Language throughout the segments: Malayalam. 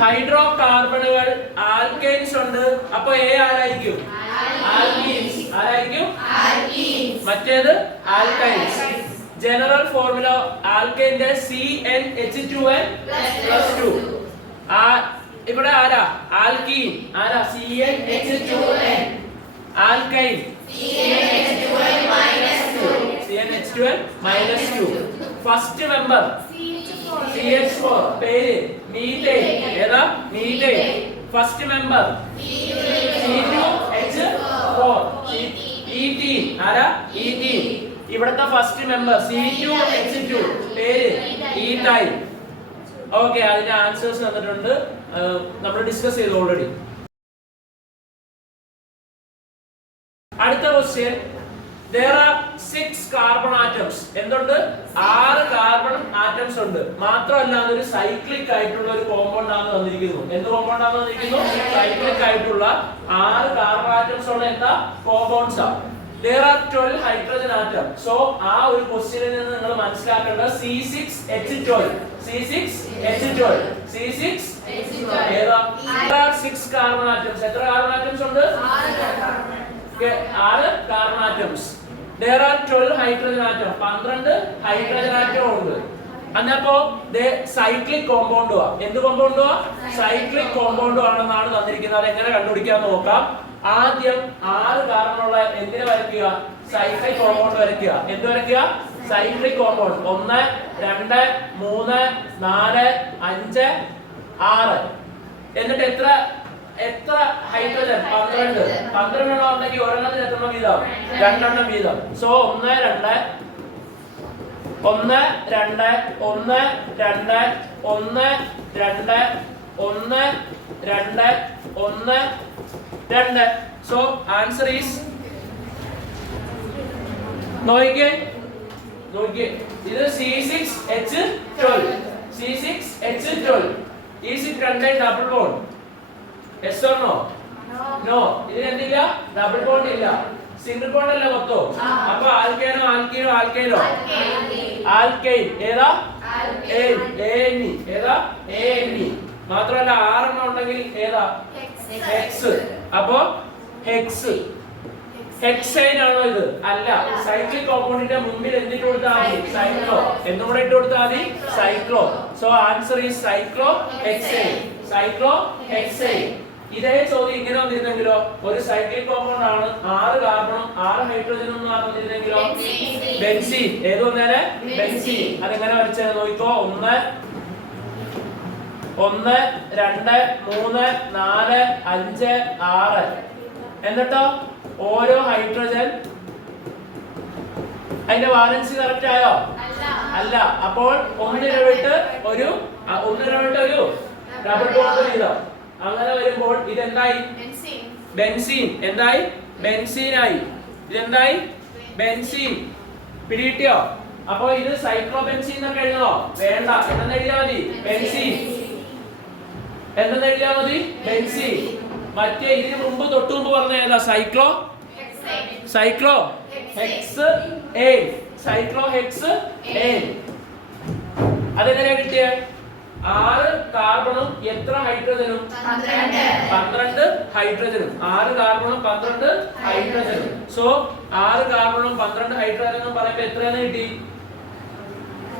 ഹൈഡ്രോ കാർബണുകൾ ആൽക്കൈൻസ് ഉണ്ട്. അപ്പൊ എ ആരായിരിക്കും? ആൽക്കീൻസ്. ആരായിരിക്കും? മറ്റേത് ആൽക്കൈൻസ്. General formula ആൽക്കൈന്റെ CnH2n+2. ഇവിടെ ആരാ? ആൽക്കീൻ. ആരാ? CnH2n. Alkyne CnH2n-2. First member CH4. പേര് മീഥൈൻ. ഏതാ? Methane. First member C2H4. Ethene. ആരാ? ഈഥീൻ. ഇവിടുത്തെ ഫസ്റ്റ് മെമ്പർ C2H2. പേര് ഈഥൈൻ. ഓക്കെ, അതിന്റെ ആൻസേഴ്സ് തന്നിട്ടുണ്ട്. നമ്മൾ ഡിസ്കസ് ചെയ്തു ഓൾറെഡി. അടുത്ത question. There are 6 carbon atoms. എന്തുണ്ട്? 6 കാർബൺ ആറ്റംസ് ഉണ്ട്. മാത്രമല്ല അതൊരു സൈക്ലിക് ആയിട്ടുള്ള ഒരു കോമ്പൗണ്ട് ആണ് തന്നിരിക്കുന്നു. എന്ത് കോമ്പൗണ്ട് ആണ് തന്നിരിക്കുന്നു? സൈക്ലിക് ആയിട്ടുള്ള 6 കാർബൺ ആറ്റംസ് ഉള്ള എന്താ കോമ്പൗണ്ട്സ് ആണ്. There are 12 hydrogen atoms. So ആ ഒരു ക്വസ്റ്റ്യനിൽ നിന്ന് നിങ്ങൾ മനസ്സിലാക്കേണ്ടത് C6H12. C6H12. ഏതാ? There are 6 carbon atoms. എത്ര കാർബൺ ആറ്റംസ് ഉണ്ട്? 6 carbon atoms. There are 12 hydrogen atoms. 12 hydrogen atom ഉണ്ട്. അന്നപ്പോ സൈക്ലിക് കോമ്പൗണ്ട് ആ. എന്ത് കോമ്പൗണ്ട് ആ? സൈക്ലിക് കോമ്പൗണ്ട് ആണെന്നാണ് തന്നിരിക്കുന്നത്. അത് എങ്ങനെ കണ്ടുപിടിക്കാൻ നോക്കാം. ആദ്യം 6 കാർബണുള്ള എന്തിനെ വരയ്ക്കുക? സൈക്ലിക് കോമ്പൗണ്ട് വരയ്ക്കുക. എന്ത് വരയ്ക്കുക? Cyclic compound. 1 2 3 4 5 6. എന്നിട്ട് എത്ര ഹൈഡ്രജൻ? 12. 12 എണ്ണം ഉണ്ടെങ്കിൽ ഒരെണ്ണത്തിന് എത്ര വീതം? 2 എണ്ണം വീതം. സോ 1 2 1 2 1 2 1 2 1 2 1 2. So answer is നോക്കിക്കേ. ഇത് C6H12. C6H12. Is it contain double bond? Yes or no? No. ഇതിന് എന്തില്ല? ഡബിൾ ബോണ്ട് ഇല്ല. സിംഗിൾ ബോണ്ട് അല്ല മൊത്തം. അപ്പൊ ആൽക്കൈനോ ആൽക്കീനോ ആൽക്കൈനോ? ആൽക്കൈൻ. ഏതാ? ANE. ഏതാ? ANE. മാത്രമല്ല 6 എണ്ണം ഉണ്ടെങ്കിൽ ഏതാ? ഹെക്സ്. അപ്പൊ ഹെക്സ്. ഹെക്സൈൻ ആണോ ഇത്? അല്ല. സൈക്ലിക് കോമ്പൗണ്ടിന്റെ മുമ്പിൽ എന്തിട്ട് കൊടുത്താൽ മതി? സൈക്ലോ. എന്തുകൂടെ ഇട്ട് കൊടുത്താൽ മതി? Cyclo. So answer is cyclo hexyne. Cyclo hexyne. ഇതേ ചോദ്യം ഇങ്ങനെ വന്നിരുന്നെങ്കിലോ? ഒരു സൈക്ലിക് കോമ്പൗണ്ട് ആണ്, 6 കാർബണും 6 ഹൈഡ്രജനും എന്ന് പറഞ്ഞിരുന്നെങ്കിലോ? ബെൻസീൻ. ഏത് വന്നേനെ? ബെൻസീൻ. അതെങ്ങനെ വരച്ചത് നോക്കിക്കോ. 1 1 2 3 4 5 6. എന്നിട്ടോ ഓരോ ഹൈഡ്രജൻ അതിന്റെ വാലൻസി കറക്റ്റ് ആയോ? അല്ല. അപ്പോൾ ഒന്നിടവിട്ട് ഒരു ഡബിൾ ബോണ്ട് വീതം. അങ്ങനെ വരുമ്പോൾ ഇതെന്തായി? ബെൻസീൻ. എന്തായി? ബെൻസീനായി. ഇതെന്തായി? ബെൻസീൻ. പിടികിട്ടിയോ? അപ്പൊ ഇത് സൈക്ലോബെൻസീൻ എന്നൊക്കെ എഴുതണോ? വേണ്ട. എന്തെന്ന് എഴുതിയാൽ മതി? ബെൻസീൻ. എന്തെന്ന് എഴുതിയാൽ മതി? ബെൻസീൻ. മറ്റേ ഇതിന് മുമ്പ് തൊട്ടു മുമ്പ് പറഞ്ഞ ഏതാ? Cyclo HECS A. Cyclo HECS A. അതെങ്ങനെയാ കിട്ടിയേ? 6 കാർബണും എത്ര ഹൈഡ്രജനും? 12 ഹൈഡ്രജനും. 6 കാർബണും 12 ഹൈഡ്രജനും. സോ 6 കാർബണും 12 ഹൈഡ്രജനും പറയുമ്പോ എത്രയാണ് കിട്ടി?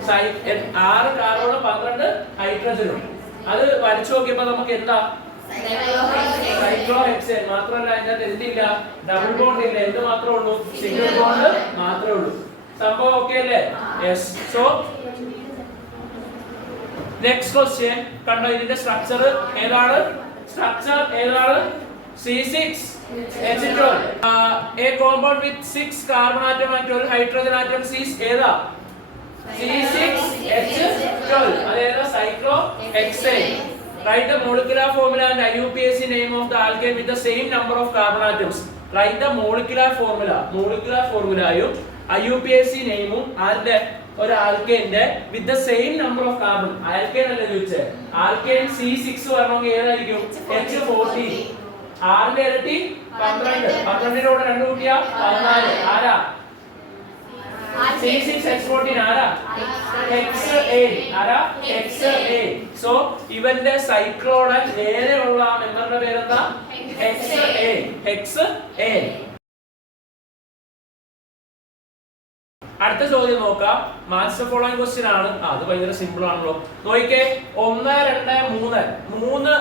6 കാർബണും 12 ഹൈഡ്രജനും. അത് വരച്ചു നോക്കിയപ്പോ നമുക്ക് എന്താ? സൈക്ലോഹെക്സേൻ. മാത്രമല്ല അതിനകത്ത് എന്തില്ല? ഡബിൾ ബോണ്ട് ഇല്ല. എന്ത് മാത്രമേ ഉള്ളൂ? സിംഗിൾ ബോണ്ട് മാത്രമേ ഉള്ളൂ. സംഭവം ഓക്കെ അല്ലേ? യെസ്. സോ നെക്സ്റ്റ് ക്വസ്റ്റ്യൻ കണ്ടോ. ഇതിന്റെ സ്ട്രക്ചർ ഏതാണ്? C6H12. A compound with 6 carbon atom and 12 hydrogen atoms is ഏതാ? C6H12. അതേതാ? സൈക്ലോഹെക്സേൻ. Write the molecular formula and IUPAC name of the alkane with the same number of carbon atoms. Write the molecular formula. യും IUPAC നെയിമും ആരുടെ? ഒരു ആൽക്കൈന്റെ with the same number of carbon. Alkyne അല്ലേ ചോദിച്ചേ? ആൽക്കൈൻ C6 വരണമെങ്കിൽ ഏതായിരിക്കും? H14. 6ന്റെ ഇരട്ടി 12. 12ന്റെ കൂടെ 2 കൂട്ടിയാ 14. ആരാ? C6H14 ആരാ? ആരാ ഹെക്സ സോ ഇവന്റെ സൈക്ലോയുടെ നേരെയുള്ള മെമ്പറുടെ പേരെന്താ ഹെക്സ അടുത്ത ചോദ്യം നോക്കാം. മാച്ച് ദ ഫോളോയിങ് ക്വസ്റ്റ്യൻ ആണ്. അത് ഭയങ്കര സിമ്പിൾ ആണല്ലോ. നോക്കിക്കേ 1 2 3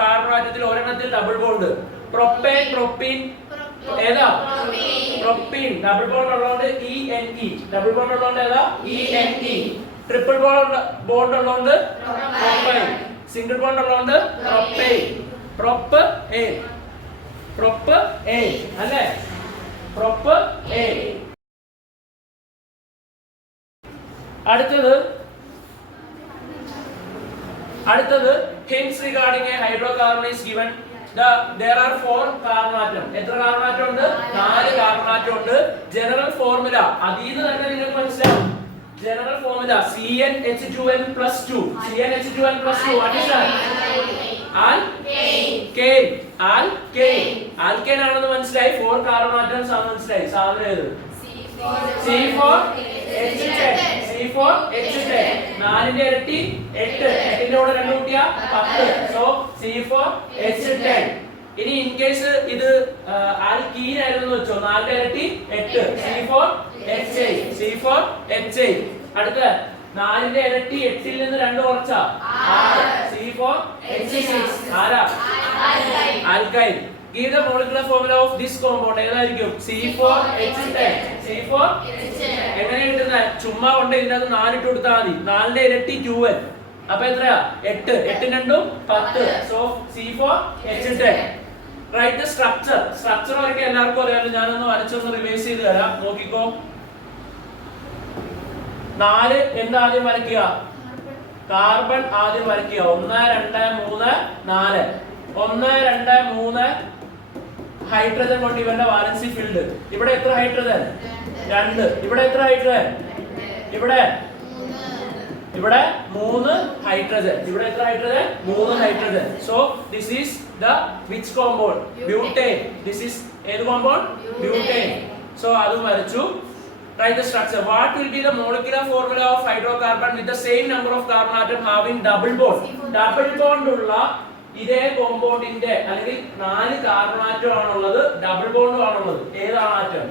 കാർബൺ ആറ്റത്തിൽ ഒരെണ്ണത്തിൽ ഡബിൾ ബോണ്ട്. പ്രൊപ്പേൻ പ്രൊപ്പീൻ ഏതാ പ്രൊപ്പീൻ ഡബിൾ ബോണ്ട് ഉള്ളതുകൊണ്ട് ENE ഡബിൾ ബോണ്ട് ഉള്ളതുകൊണ്ട് ഏതാ ENE. ട്രിപ്പിൾ ബോണ്ട് ഉള്ളതുകൊണ്ട് പ്രൊപ്പൈൻ. സിംഗിൾ ബോണ്ട് ഉള്ളതുകൊണ്ട് പ്രൊപ്പ് എ അല്ലേ പ്രൊപ്പ് എ. അടുത്തത് hints regarding a hydrocarbon is given. There are 4 carbon atom. എത്ര കാർബൺ ആറ്റം ഉണ്ട്? 4 കാർബൺ ആറ്റം ഉണ്ട്. ജനറൽ ഫോർമുല അതീന്ന് തന്നെ നിങ്ങൾക്ക് മനസ്സിലാവും. General formula CnH2n + 2. CnH2n + 2 what is that? Alkane ആണെന്ന് മനസ്സിലായി. 4 കാർബൺ ആറ്റംസ് ആണെന്ന് മനസ്സിലായി. സാധനം ഏത്? C4H10. 4ന്റെ ഇരട്ടി 8. 8ന്റെ കൂടെ 2 കൂട്ടിയാ 10. So C4H10. ഇനി ഇൻ കേസ് ഇത് ആൽക്കീൻ ആയിരുന്നു വെച്ചോ. 4ന്റെ ഇരട്ടി 8. C4H8. അടുത്ത 4ന്റെ ഇരട്ടി 8ൽ നിന്ന് 2 കുറച്ചാ 6. C4H6. ആരാ alkyne. Give the molecular formula of this compound. ഏതായിരിക്കും? C4H10. എങ്ങനെ കിട്ടുന്നത്? ചുമ്മാ കൊണ്ട് ഇതിനകത്ത് 4 ഇട്ട് കൊടുത്താൽ മതി. 4ന്റെ ഇരട്ടി 12. അപ്പൊ എത്രയാ? 8. 8 2 10. So C4H10. Right the structure. Structure ഒക്കെ എല്ലാവർക്കും അറിയാമല്ലോ. ഞാനൊന്ന് വരച്ചൊന്ന് റിവൈസ് ചെയ്ത് തരാം. നോക്കിക്കോ. 4 എന്താ ആദ്യം വരയ്ക്കുക? കാർബൺ ആദ്യം വരയ്ക്കുക. 1 2 3 4. 1 2 3 ഹൈഡ്രജൻ കൊണ്ട് ഇവന്റെ വാലൻസി ഫീൽഡ്. ഇവിടെ എത്ര ഹൈഡ്രജൻ? 2. ഇവിടെ എത്ര ഹൈഡ്രജൻ? ഇവിടെ 3 ഹൈഡ്രജൻ. ഇവിടെ എത്ര hydrogen? 3 hydrogen. So this is the which compound? Butane. This is ഏത് കോമ്പൗണ്ട്? ബ്യൂട്ടേൻ. സോ അതും വരച്ചു. Write the structure. What will be the molecular formula of hydrocarbon with the same number of carbon atom having double bond? Double bond ഉള്ള ഇതേ കോമ്പൗണ്ടിന്റെ അല്ലെങ്കിൽ 4 കാർബൺ ആറ്റം ആണുള്ളത്. ഡബിൾ ബോണ്ടും ആണുള്ളത്. ഏതാണ് ആറ്റം?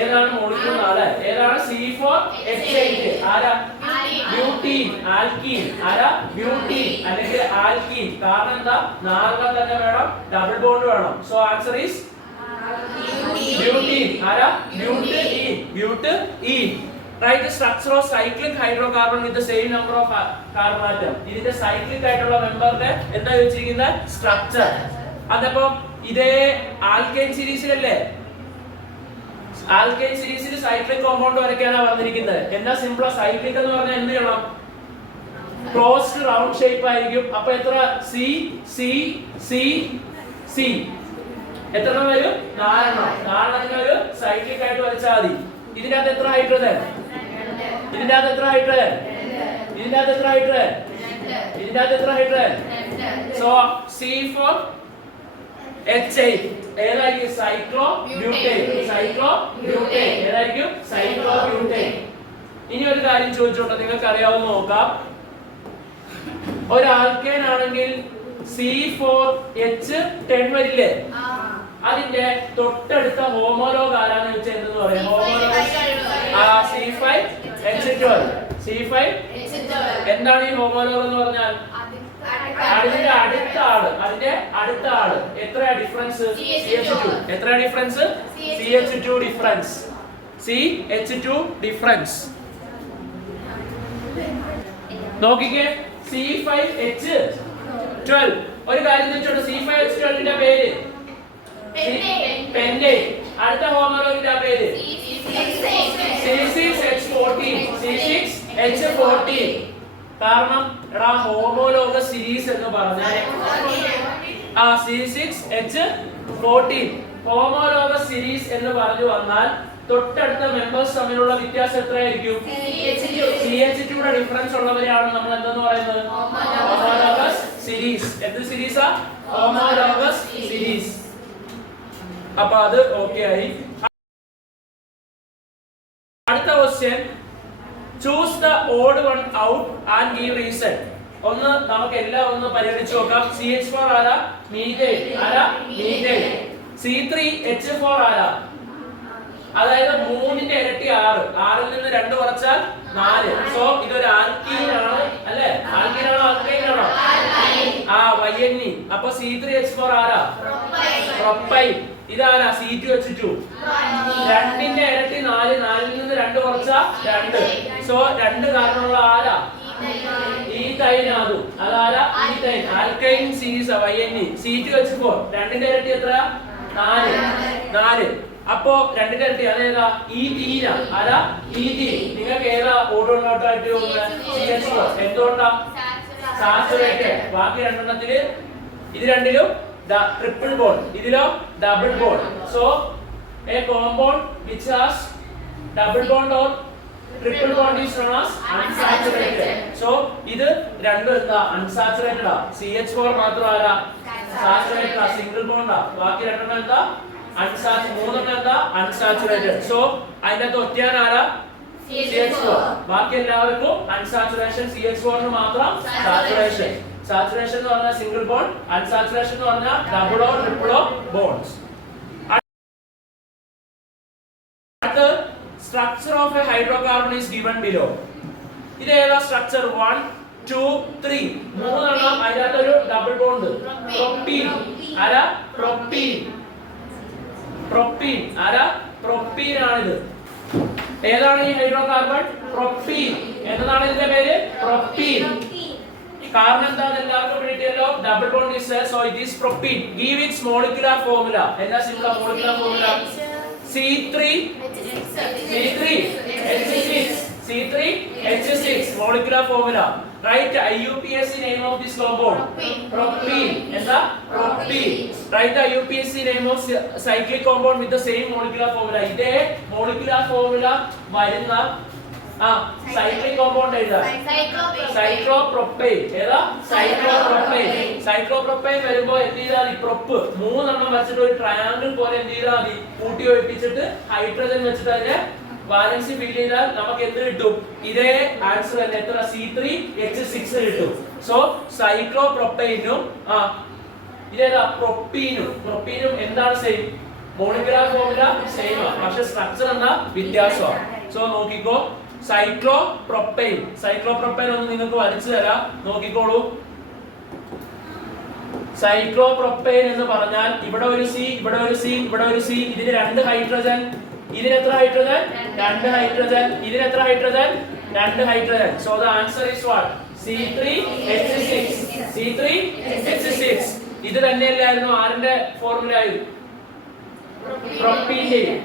ഏതാണ് മോളിക്യൂൾ? 4. ഏതാണ്? C4H8. ആരാ? ബ്യൂട്ടീൻ. ആൽക്കീൻ. ആരാ? ബ്യൂട്ടീൻ അല്ലെങ്കിൽ ആൽക്കീൻ. കാരണം എന്താ? 4 തന്നെ വേണം, ഡബിൾ ബോണ്ട് വേണം. So answer is butene. ആരാ? butene. Write the structure of cyclic hydrocarbon with the same number of carbon atom. ഇതിന്റെ സൈക്ലിക് ആയിട്ടുള്ള മെമ്പറിന്റെ എന്താ വെച്ചിരിക്കുന്ന സ്ട്രക്ചർ. അതപ്പോ ഇതേ ആൽക്കൈൻ സീരീസിലല്ലേ? ആൽക്കൈൻ സീരീസിൽ സൈക്ലിക് കോമ്പൗണ്ട് വരയ്ക്കാനാണ് പറഞ്ഞിരിക്കുന്നത്. എന്താ സിമ്പിൾ? സൈക്ലിക് എന്ന് പറഞ്ഞാൽ എന്ത് ചെയ്യണം? ക്ലോസ്ഡ് റൗണ്ട് ഷേപ്പ് ആയിരിക്കും. അപ്പൊ എത്ര? C എത്ര വരും? 4 4 ഒരു സൈക്ലിക് ആയിട്ട് വരച്ചാൽ മതി. ഇതിനകത്ത് എത്ര ഹൈഡ്രജൻ? ഇതിനകത്ത് എത്ര ഹൈഡ്രജൻ? ഇതിനകത്ത് എത്ര ഹൈഡ്രജൻ? ഇതിനകത്ത് എത്ര ഹൈഡ്രജൻ? സോ C4H8 ഏതായിരിക്കും? സൈക്ലോബ്യൂട്ടേൻ. ഏതായിരിക്കും? സൈക്ലോബ്യൂട്ടേൻ. ഇനി ഒരു കാര്യം ചോദിച്ചോട്ടെ, നിങ്ങൾക്ക് അറിയാവുന്ന നോക്കാം. ഒരു ആൽക്കേൻ ആണെങ്കിൽ C4H10 വരില്ലേ? അതിന്റെ തൊട്ടടുത്ത ഹോമോലോഗ് ആരാന്ന് വെച്ചാൽ എന്തെന്ന് പറയാം? C5H12. എന്താണ് ഈ ഹോമോലോഗ് എന്ന് പറഞ്ഞാൽ? അതിന്റെ അടുത്ത ആള്. എത്രയാ ഡിഫറൻസ്? CH2. എത്രയാ ഡിഫറൻസ്? CH2 difference. നോക്കിക്കേ. C5H12. ഒരു കാര്യം ചോദിച്ചോട്ടെ, C5H12 ന്റെ പേര് പെൻഡേൻ. അടുത്ത ഹോമോലോഗിന്റെ പേര് C6H14. കാരണം എടാ ഹോമോലോഗസ് സീരീസ് എന്ന് പറഞ്ഞാൽ C6H14 ഹോമോലോഗസ് സീരീസ് എന്ന് പറഞ്ഞു വന്നാൽ തൊട്ടടുത്ത മെമ്പേഴ്സ് തമ്മിലുള്ള വ്യത്യാസം എത്രയായിരിക്കും? CH2 യുടെ ഡിഫറൻസ് ഉള്ളവരെയാണ് നമ്മൾ എന്തെന്ന് പറയുന്നത്? Homologous series. എന്ത് സീരീസാ? Homologous series. അപ്പൊ അത് ഓക്കെ ആയി. അടുത്ത question choose the odd one out and give reason. ഒന്ന് നമുക്ക് എല്ലാം ഒന്ന് പരിഗണിച്ച് നോക്കാം. CH4 ആരാ? മീഥൈൻ. ആരാ? മീഥൈൻ. C3H4 ആരാ? അതായത് 3ന്റെ ഇരട്ടി 6. 6ൽ നിന്ന് 2 കുറച്ചാൽ 4. സോ ഇതൊരു ആൽക്കീൻ ആണ് അല്ലേ? ആൽക്കീൻ ആണോ ആൽക്കൈൻ ആണോ? ആ YNE. അപ്പൊ C3H4 ആരാ? പ്രൊപ്പൈൻ. ഇതാരാ? C2H2. 2ന്റെ ഇരട്ടി 4. 4ൽ നിന്ന് 2 കുറച്ചാൽ 2. സോ 2 കാരണമുള്ള ആരാ? ഈഥൈൻ. അതും അതാരാ? Ethyne. Alkyne series YNE. C2H4 2ന്റെ ഇരട്ടി എത്ര? 4. അപ്പോ 2ന്റെ ഇരട്ടി അതേതാ? ഈഥീന. ആരാ? ഈഥീൻ. നിങ്ങൾക്ക് ഏതാ ഓടോട്ടായിട്ട് CH4? എന്തുകൊണ്ടാ? സാച്ചുറേറ്റഡ്. ബാക്കി രണ്ടെണ്ണത്തില് ഇത് രണ്ടിലും ട്രിപ്പിൾ ബോണ്ട്, ഇതിലോ double bond. So a compound which has double bond or triple bond is known as unsaturated. So ഇത് രണ്ടും എന്താ? unsaturated ആ. CH4 മാത്രം ആരാ? saturated ആ, സിംഗിൾ ബോണ്ട് ആ. ബാക്കി രണ്ടെണ്ണം എന്താ? മൂന്നെണ്ണം എന്താ? unsaturated. സോ അതിനകത്ത് ഒറ്റയാൻ ആരാ? CH4. ബാക്കി എല്ലാവർക്കും unsaturation. CH4 ന് മാത്രം saturation. Saturation എന്ന് പറഞ്ഞാൽ സിംഗിൾ ബോണ്ട്, unsaturation എന്ന് പറഞ്ഞാൽ ഡബിളോ ട്രിപ്പിളോ ബോണ്ട്സ്. അടുത്ത structure of A hydrocarbon is given below. ഇത് ഏതാ സ്ട്രക്ചർ? 1 2 3 മൂന്നെണ്ണം. അതിനകത്ത് ഒരു ഡബിൾ ബോണ്ട്. പ്രൊപ്പീൻ. ആരാ? പ്രൊപ്പീൻ. പ്രൊപ്പീൻ. ആരാ? പ്രൊപ്പീൻ ആണിത്. ഏതാണ് ഈ ഹൈഡ്രോകാർബൺ? പ്രൊപ്പീൻ. എന്നതാണ് ഇതിന്റെ പേര്? പ്രൊപ്പീൻ. കാരണം എന്താണെന്ന് എല്ലാവർക്കും കിട്ടിയല്ലോ. Double bond is so it is propene. Give its molecular formula. എന്താ simple molecular formula? C3H6 molecular formula. Write IUPAC name of this compound. Propene. എന്താ? Propene. Write the IUPAC name of cyclic compound with the same molecular formula. ഇതേ molecular formula വരുന്ന cyclic compound ഏതാ? Cyclopropane. ഏതാ? Cyclopropane. Cyclopropane വരുമ്പോൾ എന്ത് ചെയ്താൽ ഈ പ്രൊപ്പ് മൂന്നെണ്ണം വെച്ചിട്ട് ഒരു ട്രയാങ്കിൾ പോലെ എന്ത് ചെയ്താൽ മതി? കൂട്ടി യോജിപ്പിച്ചിട്ട് ഹൈഡ്രജൻ വെച്ചിട്ട് അതിനെ ബാലൻസ് ഫിൽ ചെയ്താൽ നമുക്ക് എന്ത് കിട്ടും? ഇതേ ആൻസർ തന്നെ. എത്ര? C3H6 കിട്ടും. സോ സൈക്ലോപ്രൊപ്പൈനും ഇതേതാ? പ്രൊപ്പീനും എന്താണ് സെയിം? മോളിക്യുലർ ഫോർമുല സെയിം ആണ്, പക്ഷെ സ്ട്രക്ചർ എന്താ വ്യത്യാസമാണ്. സോ നോക്കിക്കോ, സൈക്ലോപ്രൊപ്പൈൻ ഒന്ന് നിങ്ങൾക്ക് വരച്ചു തരാം. നോക്കിക്കോളൂ. സൈക്ലോപ്രൊപ്പൈൻ എന്ന് പറഞ്ഞാൽ ഇവിടെ ഒരു C, ഇവിടെ ഒരു C, ഇവിടെ ഒരു C. ഇതിന് 2 ഹൈഡ്രജൻ. ഇതിന് എത്ര ഹൈഡ്രജൻ? 2 ഹൈഡ്രജൻ. ഇതിന് എത്ര hydrogen? 2 hydrogen. So the answer is what? C3H6. ഇത് തന്നെയല്ലായിരുന്നു ആറിന്റെ ഫോർമുല?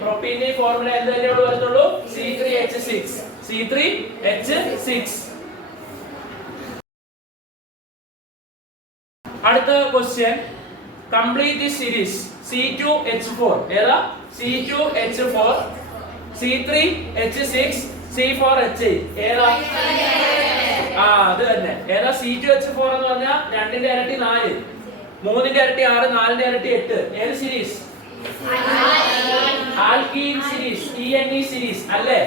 പ്രൊപ്പീന്റെ ഫോർമുല എന്ത് തന്നെയുള്ളൂ വരത്തുള്ളൂ? C3H6. അടുത്ത question. Complete the series. C2H4 ഏതാ? C2H4, C3H6, C4H8 ഏതാ? അത് തന്നെ. ഏതാ? C2H4 എന്ന് പറഞ്ഞാൽ 2ന്റെ ഇരട്ടി 4, 3ന്റെ ഇരട്ടി 6, 4ന്റെ ഇരട്ടി 8. ഏത് series? Alkene series, ENE series അല്ലേ?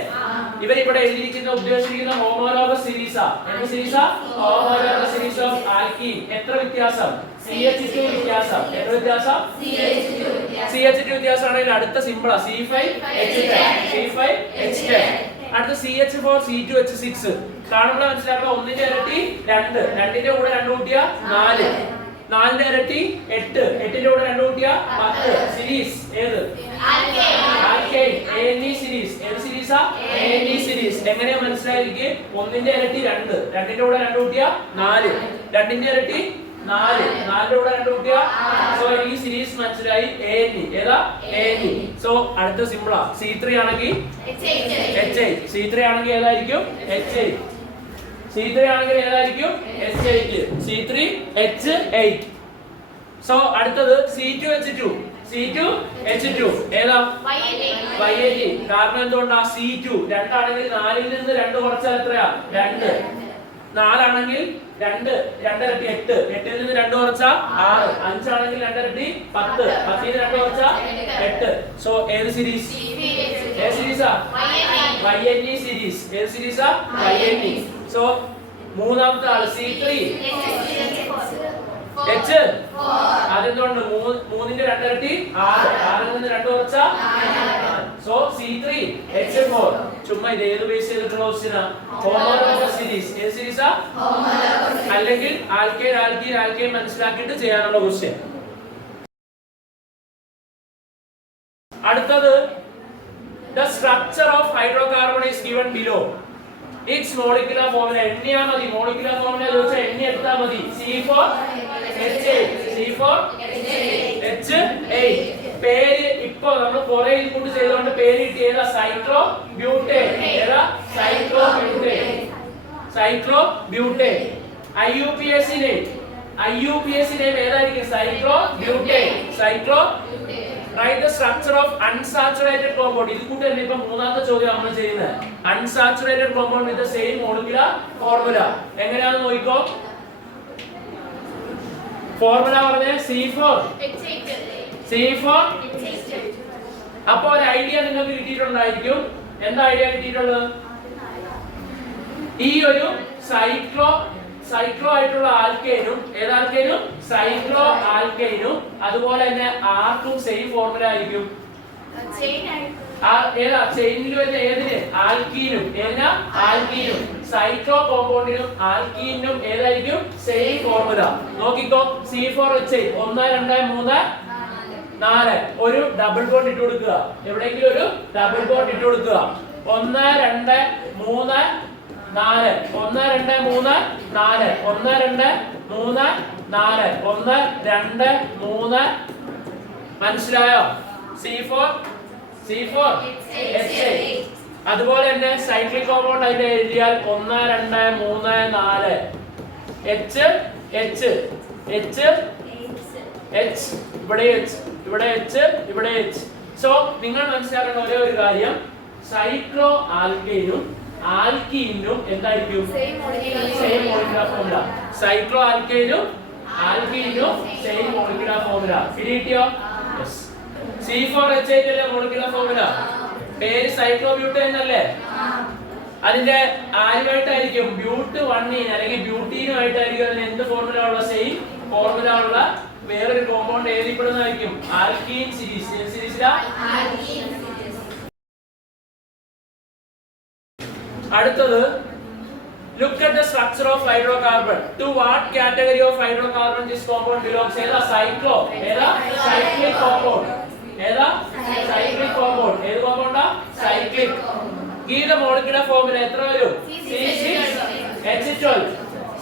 ഇവരിവിടെ എഴുതിയിരിക്കുന്ന ഉദ്ദേശിക്കുന്ന ഹോമോലോഗസ് സീരീസാ. എന്ത് സീരീസാ? Homologous series of alkene. എത്ര വ്യത്യാസം? CH2 വ്യത്യാസം. എത്ര വ്യത്യാസം? CH2 വ്യത്യാസം ആണെങ്കിൽ അടുത്ത സിമ്പിളാ. C5H10. അടുത്ത CH4, C2H6. കാണുമ്പോൾ മനസ്സിലാക്കുക. 1ന്റെ ഇരട്ടി 2, 2ന്റെ കൂടെ 2 കൂട്ടിയ 4, 4ന്റെ ഇരട്ടി 8, 8ന്റെ കൂടെ 2 കൂട്ടിയ 10. സീരീസ് ഏത്? ആൽക്കൈൻ. ANE series. ഏത് സീരീസാ? ANE series. എങ്ങനെയാ മനസ്സിലായിരിക്കും? 1ന്റെ ഇരട്ടി 2, 2ന്റെ കൂടെ 2 കൂട്ടിയ 4, 2ന്റെ ഇരട്ടി 4, 4ന്റെ കൂടെ 2 കൂട്ടിയ. സോ ഈ സീരീസ് മനസ്സിലായി. ANE ഏതാ? ANE. സോ അടുത്ത സിമ്പിളാ. C3 ആണെങ്കിൽ H8. C3 ആണെങ്കിൽ ഏതായിരിക്കും? H8. C3 ആണെങ്കിൽ ഏതായിരിക്കും? H8. C3H8. സോ അടുത്തത് C2H2 ഏതാ? YNE. കാരണം എന്തുകൊണ്ടാ? C2 2 ആണെങ്കിൽ 4ൽ നിന്ന് 2 കുറച്ചാൽ എത്രയാ? 2. 4 ആണെങ്കിൽ 2 2 8 8ൽ നിന്ന് 2 കുറച്ചാൽ 6 5 ആണെങ്കിൽ 2 ഇരട്ടി 10 10ൽ നിന്ന് 2 കുറച്ചാൽ 8 സോ ഏത് സീരീസ് സീരീസാ YNE സീരീസ് ഏത് സീരീസാ YNE സോ മൂന്നാമത്തെ ആൾ C3 H അതെന്തുകൊണ്ട് 3ന്റെ 2 ഇരട്ടി 6 6ൽ നിന്ന് 2 കുറച്ചാൽ സോ C3 H4 ചുമ്മാ ഇത് ഏത് ബേസ് ചെയ്തിട്ടുള്ള ക്വസ്റ്റ്യനാ ഹോമോലോഗസ് സീരീസ് ഏത് സീരീസാ അല്ലെങ്കിൽ ആൽക്കൈൻ ആൽക്കീൻ ആൽക്കൈൻ മനസ്സിലാക്കിയിട്ട് ചെയ്യാനുള്ള ക്വസ്റ്റ്യൻ അടുത്തത് the structure of hydrocarbon is given below its molecular formula എണ്ണിയാ മതി molecular formula ചോദിച്ചാൽ എണ്ണി എടുത്താൽ മതി C4H8 പേര് ഇപ്പോ നമ്മൾ കുറേ ഇൻപുട്ട് ചെയ്തുകൊണ്ട് പേര് കിട്ടിയതാ സൈക്ലോബ്യൂട്ടേൻ ഏതാ സൈക്ലോബ്യൂട്ടേൻ IUPAC നെയിം ഏതായിരിക്കും സൈക്ലോബ്യൂട്ടേൻ write the structure of unsaturated compound ഇത് കൂടെ തന്നെ ഇപ്പോ മൂന്നാമത്തെ ചോദ്യം നമ്മൾ ചെയ്യുന്നത് unsaturated compound with the same molecular formula എങ്ങനെയാണെന്ന് നോക്കിക്കോ ഫോർമുല പറഞ്ഞേ C4 അപ്പോൾ ഒരു ഐഡിയ നിങ്ങൾക്ക് കിട്ടിയിട്ടുണ്ടായിരിക്കും എന്താ ഐഡിയ കിട്ടിയിട്ടുള്ളത് ഈ ഒരു സൈക്ലോ ആയിട്ടുള്ള ആൽക്കൈനും ഏതാൽക്കൈനും സൈക്ലോ ആൽക്കൈനും അതുപോലെ തന്നെ ആർക്കും സെയിം ഫോർമുല ആയിരിക്കും ഏതാ ചെയിനിൽ വരുന്ന ഏതിന് ആൽക്കീനും സൈക്ലോ കോമ്പൗണ്ടിനും ആൽക്കീനും ഏതായിരിക്കും സെയിം ഫോർമുല നോക്കിക്കോ C4H8 1 2 3 4 ഒരു ഡബിൾ ബോണ്ട് ഇട്ട് കൊടുക്കുക എവിടെയെങ്കിലും ഒരു ഡബിൾ ബോണ്ട് ഇട്ട് കൊടുക്കുക 1 2 3 4 1 2 3 4 1 2 3 4 1 2 3 മനസ്സിലായോ C4H8 അതുപോലെ തന്നെ സൈക്ലിക് കോമ്പൗണ്ട് അതിനെ എഴുതിയാൽ 1 2 3 4 H ഇവിടെ H സോ നിങ്ങൾ മനസ്സിലാക്കേണ്ട ഒരേ ഒരു കാര്യം സൈക്ലോ ആൽക്കൈനും ആൽക്കീനും എന്തായിരിക്കും സെയിം മോളിക്യുലർ ഫോർമുല സൈക്ലോ ആൽക്കൈനും ആൽക്കീനും സെയിം മോളിക്യുലർ ഫോർമുല ഫിനിറ്റിയോ യെസ് C4H8 അല്ലേ മോളിക്യുലർ ഫോർമുല പേര് സൈക്ലോബ്യൂട്ടേൻ എന്നല്ലേ അതിന്റെ ആരുമായിട്ടായിരിക്കും ബ്യൂട്ട് 1 അല്ലെങ്കിൽ ബ്യൂട്ടീനുമായിട്ടായിരിക്കും അതിന് എന്ത് ഫോർമുല ഉള്ള സെയിം ഫോർമുല ഉള്ള വേറൊരു കോമ്പൗണ്ട് എഴുതിപ്പെടുന്നതായിരിക്കും ആൽക്കീൻ സീരീസിലാ അടുത്തത് look at the structure of hydrocarbon to what category of hydrocarbon this compound belongs ഏതാ cyclic compound ഏത് compound cyclic give the molecular formula എത്ര വരും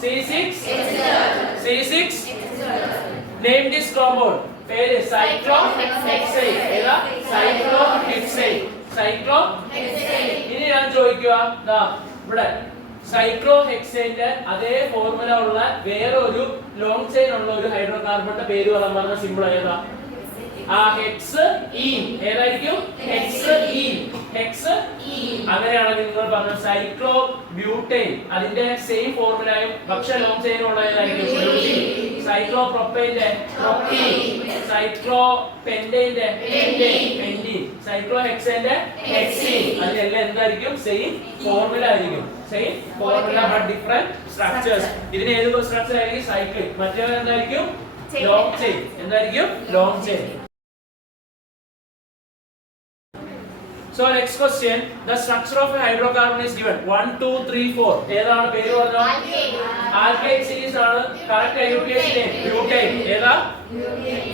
C6H12 name this compound പേര് cyclohexane ഏതാ cyclohexane ഇനി ഞാൻ ചോദിക്കുക ഇവിടെ സൈക്ലോഹെക്സേന്റെ അതേ ഫോർമുല ഉള്ള വേറെ ഒരു ലോങ് ചെയിൻ ഉള്ള ഒരു ഹൈഡ്രോകാർബണിന്റെ പേര് പറയാൻ പറഞ്ഞ സിമ്പിൾ ഏതാ ആ ഹെക്സ് ഏതായിരിക്കും ഹെക്സ് അങ്ങനെയാണെങ്കിൽ നിങ്ങൾ പറഞ്ഞ സൈക്ലോ ബ്യൂട്ടൈൻ അതിന്റെ സെയിം ഫോർമുലയും പക്ഷെ ലോങ് ചെയിൻ ഉള്ള ഏതായിരിക്കും സൈക്ലോ പ്രൊപ്പൈന്റെ സൈക്ലോ പെന്റൈന്റെ പെന്റീൻ സൈക്ലോ ഹെക്സേന്റെ ഹെക്സീൻ അതിലെല്ലാം എന്തായിരിക്കും സെയിം ഫോർമുല ആയിരിക്കും same formula but different structures ഇതിന് ഏത് സ്ട്രക്ചർ ആയിരിക്കും സൈക്ലിക് മറ്റേത് എന്തായിരിക്കും ലോങ് ചെയിൻ എന്തായിരിക്കും long chain So next question, the structure of a hydrocarbon is given 1 2 3 4 ഏതാണ് പേര് പറഞ്ഞോ ആൽക്കൈൻ സീരീസ് ആണ് കറക്റ്റ് IUPAC നെയിം ബ്യൂട്ടൈൻ ഏതാ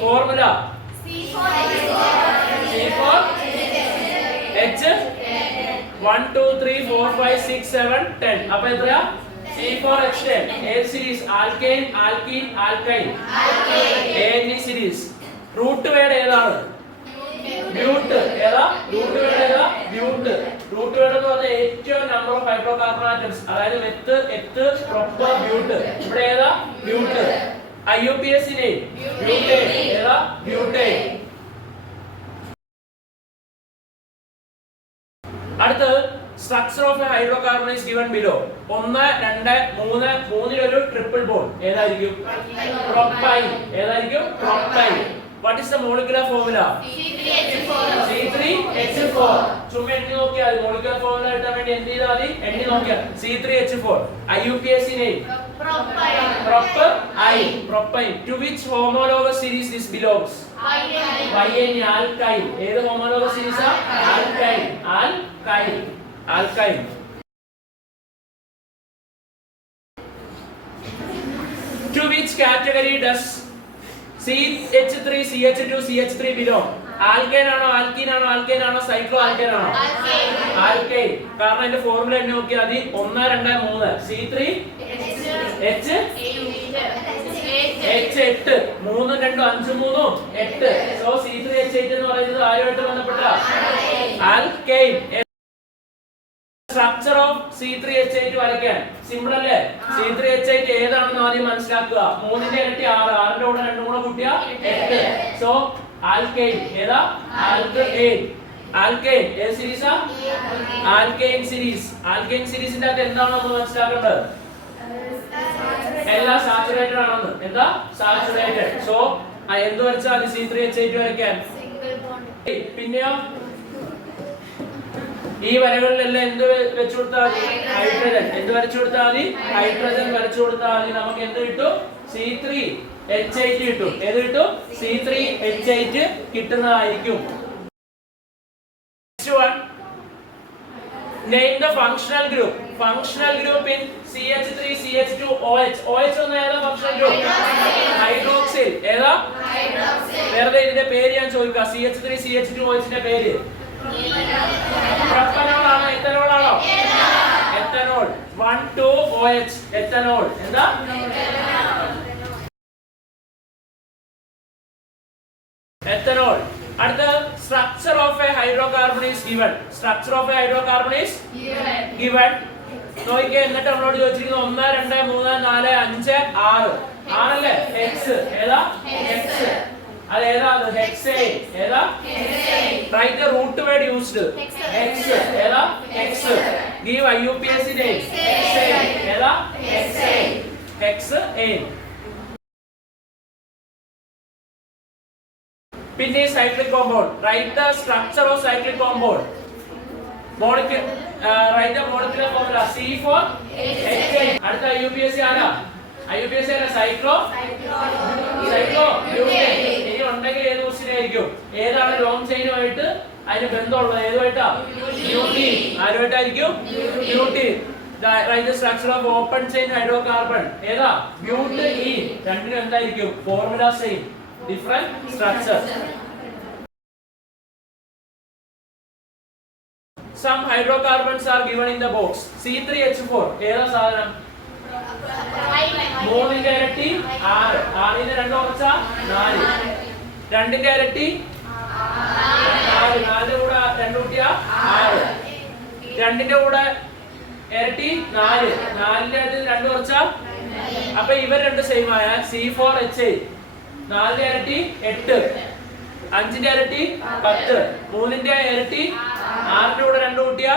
ഫോർമുല C4H 1 2 3 4 5 6 7 10 അപ്പോൾ എത്രയാ C4H10 ഏത് series alkyne alkene alkyne ANE series root word ഏതാണ് ബ്യൂട്ട് ഏതാ റൂട്ട് വേർഡ് എന്ന് പറഞ്ഞാൽ ഏറ്റവും നമ്പർ ഓഫ് ഹൈഡ്രോകാർബൺ ആറ്റംസ് അതായത് എത്ത് പ്രൊപ്പർ ബ്യൂട്ട് ഇവിടെ ഏതാ ബ്യൂട്ട് IUPAC നെയിം ബ്യൂട്ടേൻ ഏതാ ബ്യൂട്ടേൻ അടുത്തത് structure of of a hydrocarbon is given below. 1 2 3 മൂന്നിലൊരു ട്രിപ്പിൾ ബോണ്ട് ഏതായിരിക്കും? പ്രൊപ്പൈൻ. ഏതായിരിക്കും? Propyne. What is the molecular formula? C3H4. ചുമ്മാ എണ്ണി നോക്കിയാൽ മതി. molecular formula കിട്ടാൻ വേണ്ടി എന്ത് ചെയ്താൽ മതി? എണ്ണി നോക്കിയാൽ C3H4. IUPAC name? Propyne. To which homologous series this belongs? Yne. Alkyne. ഏത് homologous series ആ? Alkyne. To which category does CH3, CH2, CH3 belong? Alkane ആണോ, alkene ആണോ, alkane ആണോ, cyclo alkane ആണോ? Alkane. കാരണം അതിന്റെ ഫോർമുല എണ്ണി നോക്കിയാൽ മതി. 1 2 3 C3 H 8 3 2 5 3 8. സോ C3H8 എന്ന് പറയുന്നത് ആരുമായിട്ട് ബന്ധപ്പെട്ട? ആൽക്കൈൻ. സ്ട്രക്ചർ ഓഫ് C3H8 വരയ്ക്കാൻ സിമ്പിൾ അല്ലേ? C3H8 ഏതാണെന്ന് ആദ്യം മനസ്സിലാക്കുക. 3ന്റെ ഇരട്ടി 6, 6ന്റെ കൂടെ 2 കൂടെ കൂട്ടിയാ 8. So alkyne. ഏതാ? ആൽക്കൈൻ ഏത് സീരീസാ? Alkyne series. ആൽക്കൈൻ സീരീസിന്റെ അകത്ത് എന്താണ് നമ്മൾ മനസ്സിലാക്കേണ്ടത്? എല്ലാം സാച്ചുറേറ്റഡ് ആണെന്ന്. എന്താ? സാച്ചുറേറ്റഡ്. സോ എന്ത് വരച്ചാൽ C3H8 വരയ്ക്കാൻ? പിന്നെയോ ഈ വരകളിലെല്ലാം എന്ത് വെച്ചു കൊടുത്താൽ മതി? ഹൈഡ്രജൻ. എന്ത് വരച്ചു കൊടുത്താൽ മതി? ഹൈഡ്രജൻ വരച്ചു കൊടുത്താൽ മതി. നമുക്ക് എന്ത് കിട്ടും? C3H8 കിട്ടും. ഏത് കിട്ടും? C3H8 കിട്ടുന്നതായിരിക്കും. Next one. Name the functional group. Functional group in CH3 CH2 OH. OH ഒന്ന് ഏതാ functional group? ഹൈഡ്രോക്സിൽ. ഏതാ? വെറുതെ ഇതിന്റെ പേര് ഞാൻ ചോദിക്കുക. CH3 CH2 OH ന്റെ പേര് പ്രൊപ്പനോൾ ആണോ, എത്തനോൾ ആണോ? എത്തനോൾ. 1 2 OH ethanol. എന്താ? എത്തനോൾ. അടുത്ത structure of A hydrocarbon is given. Structure of A hydrocarbon is given. നോക്കിക്കേ, എന്നിട്ട് നമ്മളോട് ചോദിച്ചിരിക്കുന്നത് 1 2 3 4 5 6 ആണല്ലേ? ഹെക്സ്. ഏതാ? ഹെക്സ്. അത് ഏതാ? ഹെക്സൈൻ. ഏതാ? Write the root word used. Hex. ഏതാ? Hex. Give IUPAC name. Hexyne. ഏതാ? ഹെക്സൈൻ. പിന്നെ cyclic compound. Write the structure of cyclic compound. Write the molecular formula C4H8. അടുത്ത IUPAC ആരാ? IUPAC ആരാ? Cyclo butane. ഇനി ഉണ്ടെങ്കിൽ ഏത് ക്വസ്റ്റ്യൻ ആയിരിക്കും? ഏതാണ് ലോങ് ചെയിനുമായിട്ട് അതിന് ബന്ധമുള്ളത്? ഏതുമായിട്ടാ? ബ്യൂട്ടീൻ. ആരുമായിട്ടായിരിക്കും? Butene. Write the structure of open chain hydrocarbon. ഏതാ? ബ്യൂട്ടീൻ. രണ്ടിനും എന്തായിരിക്കും? Formula same, different structure. Some hydrocarbons are given in the box. C3H4 ഏതാ സാധനം? 3ന്റെ ഇരട്ടി 6. 6ന്റെ 2 കുറച്ചാ 4. 2ന്റെ ഇരട്ടി 4. 4ന്റെ കൂടെ 2 കൂട്ടിയാ 6. 2ന്റെ കൂടെ ഇരട്ടി 4. 4ന്റെ ഇരട്ടി 2 കുറച്ചാ. അപ്പൊ ഇവർ രണ്ട് സെയിം ആയ C4H8. 4ന്റെ ഇരട്ടി 8. 5ന്റെ ഇരട്ടി 10. 3ന്റെ ഇരട്ടി 6ന്റെ കൂടെ 2 കൂട്ടിയാ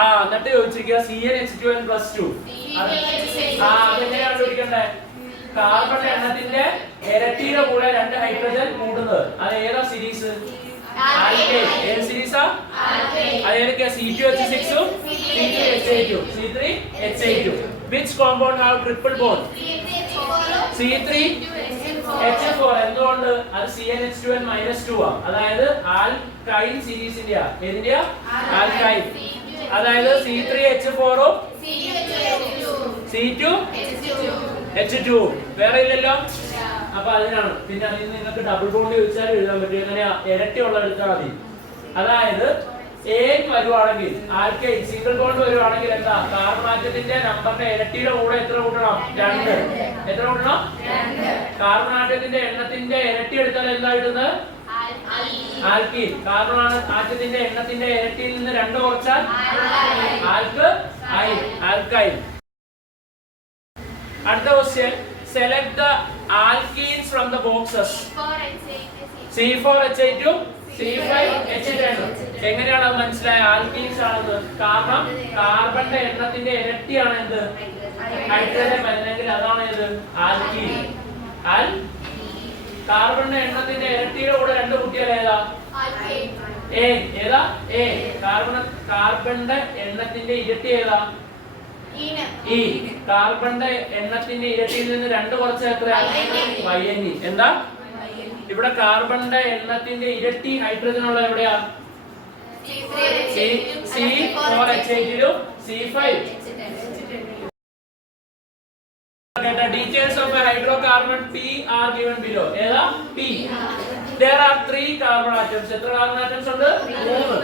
എന്നിട്ട് ചോദിച്ചിരിക്കുക CnH2n+2. അതെങ്ങനെയാണ് കണ്ടുപിടിക്കണ്ടേ? കാർബൺ എണ്ണത്തിന്റെ ഇരട്ടിയുടെ കൂടെ 2 ഹൈഡ്രജൻ കൂടുന്നത്. അത് ഏതാ സീരീസ്? ആൽക്കൈൻ. ഏത് സീരീസാ? അത് ഏതൊക്കെയാ? C2H6 ഉം C3H8 ഉം. C3H8. Which compound have triple bond? C3H4. എന്തുകൊണ്ട്? അത് CnH2n-2 ആ. അതായത് ആൽക്കൈൻ സീരീസിന്റെ. ഏതിന്റെയാ? ആൽക്കൈൻ. അതായത് C3H4 ഉം C2H2. വേറെ ഇല്ലല്ലോ. അപ്പൊ അതിനാണ്. പിന്നെ അതിൽ നിങ്ങൾക്ക് ഡബിൾ ബോണ്ട് ചോദിച്ചാൽ എഴുതാൻ പറ്റും. എങ്ങനെയാ? ഇരട്ടിയുള്ള എടുത്താൽ മതി. അതായത് ഏൻ വരുവാണെങ്കിൽ, ആൽക്കൈൻ സിംഗിൾ ബോണ്ട് വരുവാണെങ്കിൽ എന്താ? കാർബണാറ്റത്തിന്റെ നമ്പറിന്റെ ഇരട്ടിയുടെ കൂടെ എത്ര കൂട്ടണം? 2. എത്ര കൂട്ടണം? 2. കാർബണാറ്റത്തിന്റെ എണ്ണത്തിന്റെ ഇരട്ടി എടുത്താൽ എന്താ കിട്ടുന്നത്? ആൽക്കീൻ. കാർബണാറ്റത്തിന്റെ എണ്ണത്തിന്റെ ഇരട്ടിയിൽ നിന്ന് 2 കുറച്ചാൽ ആൽക്കൈൻ. അടുത്ത question. Select the alkenes from the boxes. C4H8 ഉം C5H10. എങ്ങനെയാണ് അത് മനസ്സിലായ? ആൽക്കീൻസ് ആണെന്ന്. കാരണം കാർബണിന്റെ എണ്ണത്തിന്റെ ഇരട്ടിയാണ് എന്ത്? ഹൈഡ്രജൻ അല്ലെങ്കിൽ അതാണ് ഇത് ആൽക്കീൻ. കാർബണിന്റെ എണ്ണത്തിന്റെ ഇരട്ടിയുടെ കൂടെ രണ്ട് കുട്ടികൾ ഏതാ? ഏതാ? കാർബണിന്റെ എണ്ണത്തിന്റെ ഇരട്ടി ഏതാ? ഈ കാർബണിന്റെ എണ്ണത്തിന്റെ ഇരട്ടിയിൽ നിന്ന് രണ്ട് കുറച്ച് എത്ര? YNE. എന്താ ഇവിടെ കാർബണിന്റെ എണ്ണത്തിന്റെ ഇരട്ടി ഹൈഡ്രജൻ ഉള്ള എവിടെയാ? C4H8 C5. Details of a hydrocarbon P are given below. ഏതാ? P. There are 3 carbon atoms. എത്ര carbon atoms ഉണ്ട്? 3.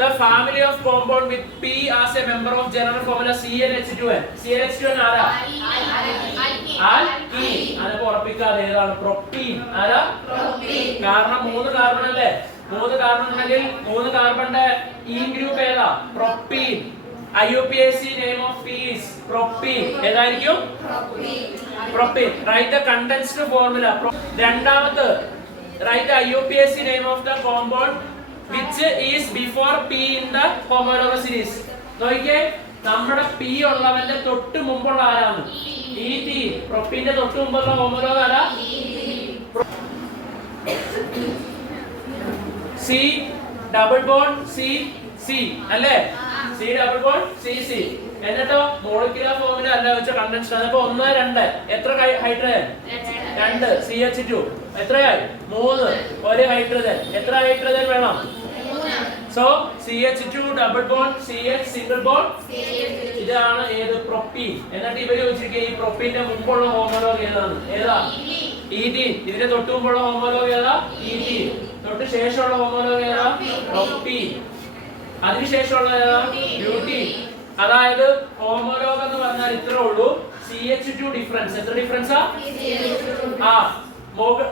The family of compound with P as a member of general formula CnH2n. CnH2n ആരാ? ആൽക്കീൻ. അത് ഉറപ്പിക്കാതെ ഏതാണ്? പ്രൊപ്പീൻ. ആരാ? കാരണം 3 കാർബൺ അല്ലേ? 3 കാർബൺ ഉണ്ടെങ്കിൽ 3 കാർബണിന്റെ ഈ ഗ്രൂപ്പ് ഏതാ? Propene. IUPAC name of P is propene. ഏതായിരിക്കും? Propene. Write the condensed formula. രണ്ടാമത്തെ write the IUPAC name of the compound which is before P in the homologous series. നോക്കിക്കേ, നമ്മുടെ P ഉള്ളവന്റെ തൊട്ട് മുമ്പുള്ള ആരാണ്? ET. പ്രൊപ്പീന്റെ തൊട്ട് മുമ്പുള്ള ഹോമോലോഗ് ആരാ? C double bond C അല്ലേ? C double bond C. എന്നിട്ടോ മോളിക്യുലർ ഫോർമുല അല്ല വെച്ച കണ്ടൻഷൻ. അപ്പൊ 1 2 എത്ര ഹൈഡ്രജൻ? 2 CH2 എത്രയായി? 3 ഒരു ഹൈഡ്രജൻ. എത്ര ഹൈഡ്രജൻ വേണം? So CH2 double bond CH single bond. ഇതാണ് ഏത്? പ്രൊപ്പീൻ. എന്നിട്ട് ഇവര് ചോദിച്ചിരിക്കുക ഈ പ്രൊപ്പീന്റെ മുമ്പുള്ള ഹോമോലോഗ് ഏതാണ്? ഏതാ? ET. ഇതിന്റെ തൊട്ട് മുമ്പുള്ള ഹോമോലോഗ് ഏതാ? ET. തൊട്ട് ശേഷമുള്ള ഹോമോലോഗ് ഏതാ? പ്രൊപ്പീൻ. അതിനുശേഷമുള്ള ബ്യൂട്ടി. അതായത് ഹോമോലോഗ് എന്ന് പറഞ്ഞാൽ ഇത്രേ ഉള്ളൂ. CH2 difference. എത്ര ഡിഫറൻസാ?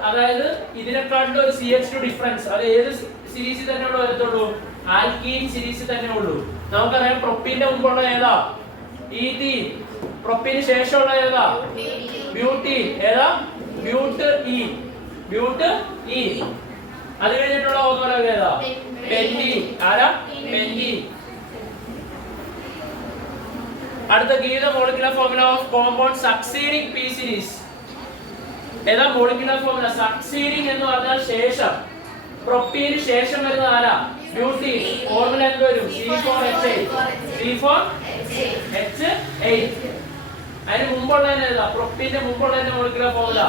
അതായത് ഇതിനെക്കാട്ടിലും ഒരു CH2 ഡിഫറൻസ്. അത് ഏത് സീരീസിൽ തന്നെ ഉള്ളൂ വരത്തുള്ളൂ? ആൽക്കീൻ സീരീസിൽ തന്നെ ഉള്ളൂ. നമുക്കറിയാം പ്രൊപ്പീന്റെ മുമ്പുള്ള ഏതാ? ET. പ്രൊപ്പീന് ശേഷമുള്ള ഏതാ? ബ്യൂട്ടി. ഏതാ? ബ്യൂട്ട് E. അത് കഴിഞ്ഞിട്ടുള്ള ഹോമോലോഗ് ഏതാ? പെന്റീൻ. ആരാ? പെന്റീൻ. അടുത്ത Geetha molecular formula of compound succeeding P series. ഏതാ മോളിക്യുലർ ഫോർമുല? സക്സീഡിംഗ് എന്ന് പറഞ്ഞാൽ ശേഷം. പ്രൊപ്പീന് ശേഷം വരുന്ന ആരാ? ബ്യൂട്ടി. ഫോർമുല എന്ത് വരും? C4H8. അതിന് മുമ്പുള്ളതിന് ഏതാ? പ്രൊപ്പീന്റെ മുമ്പുള്ളതിന്റെ മോളിക്യുലർ ഫോർമുല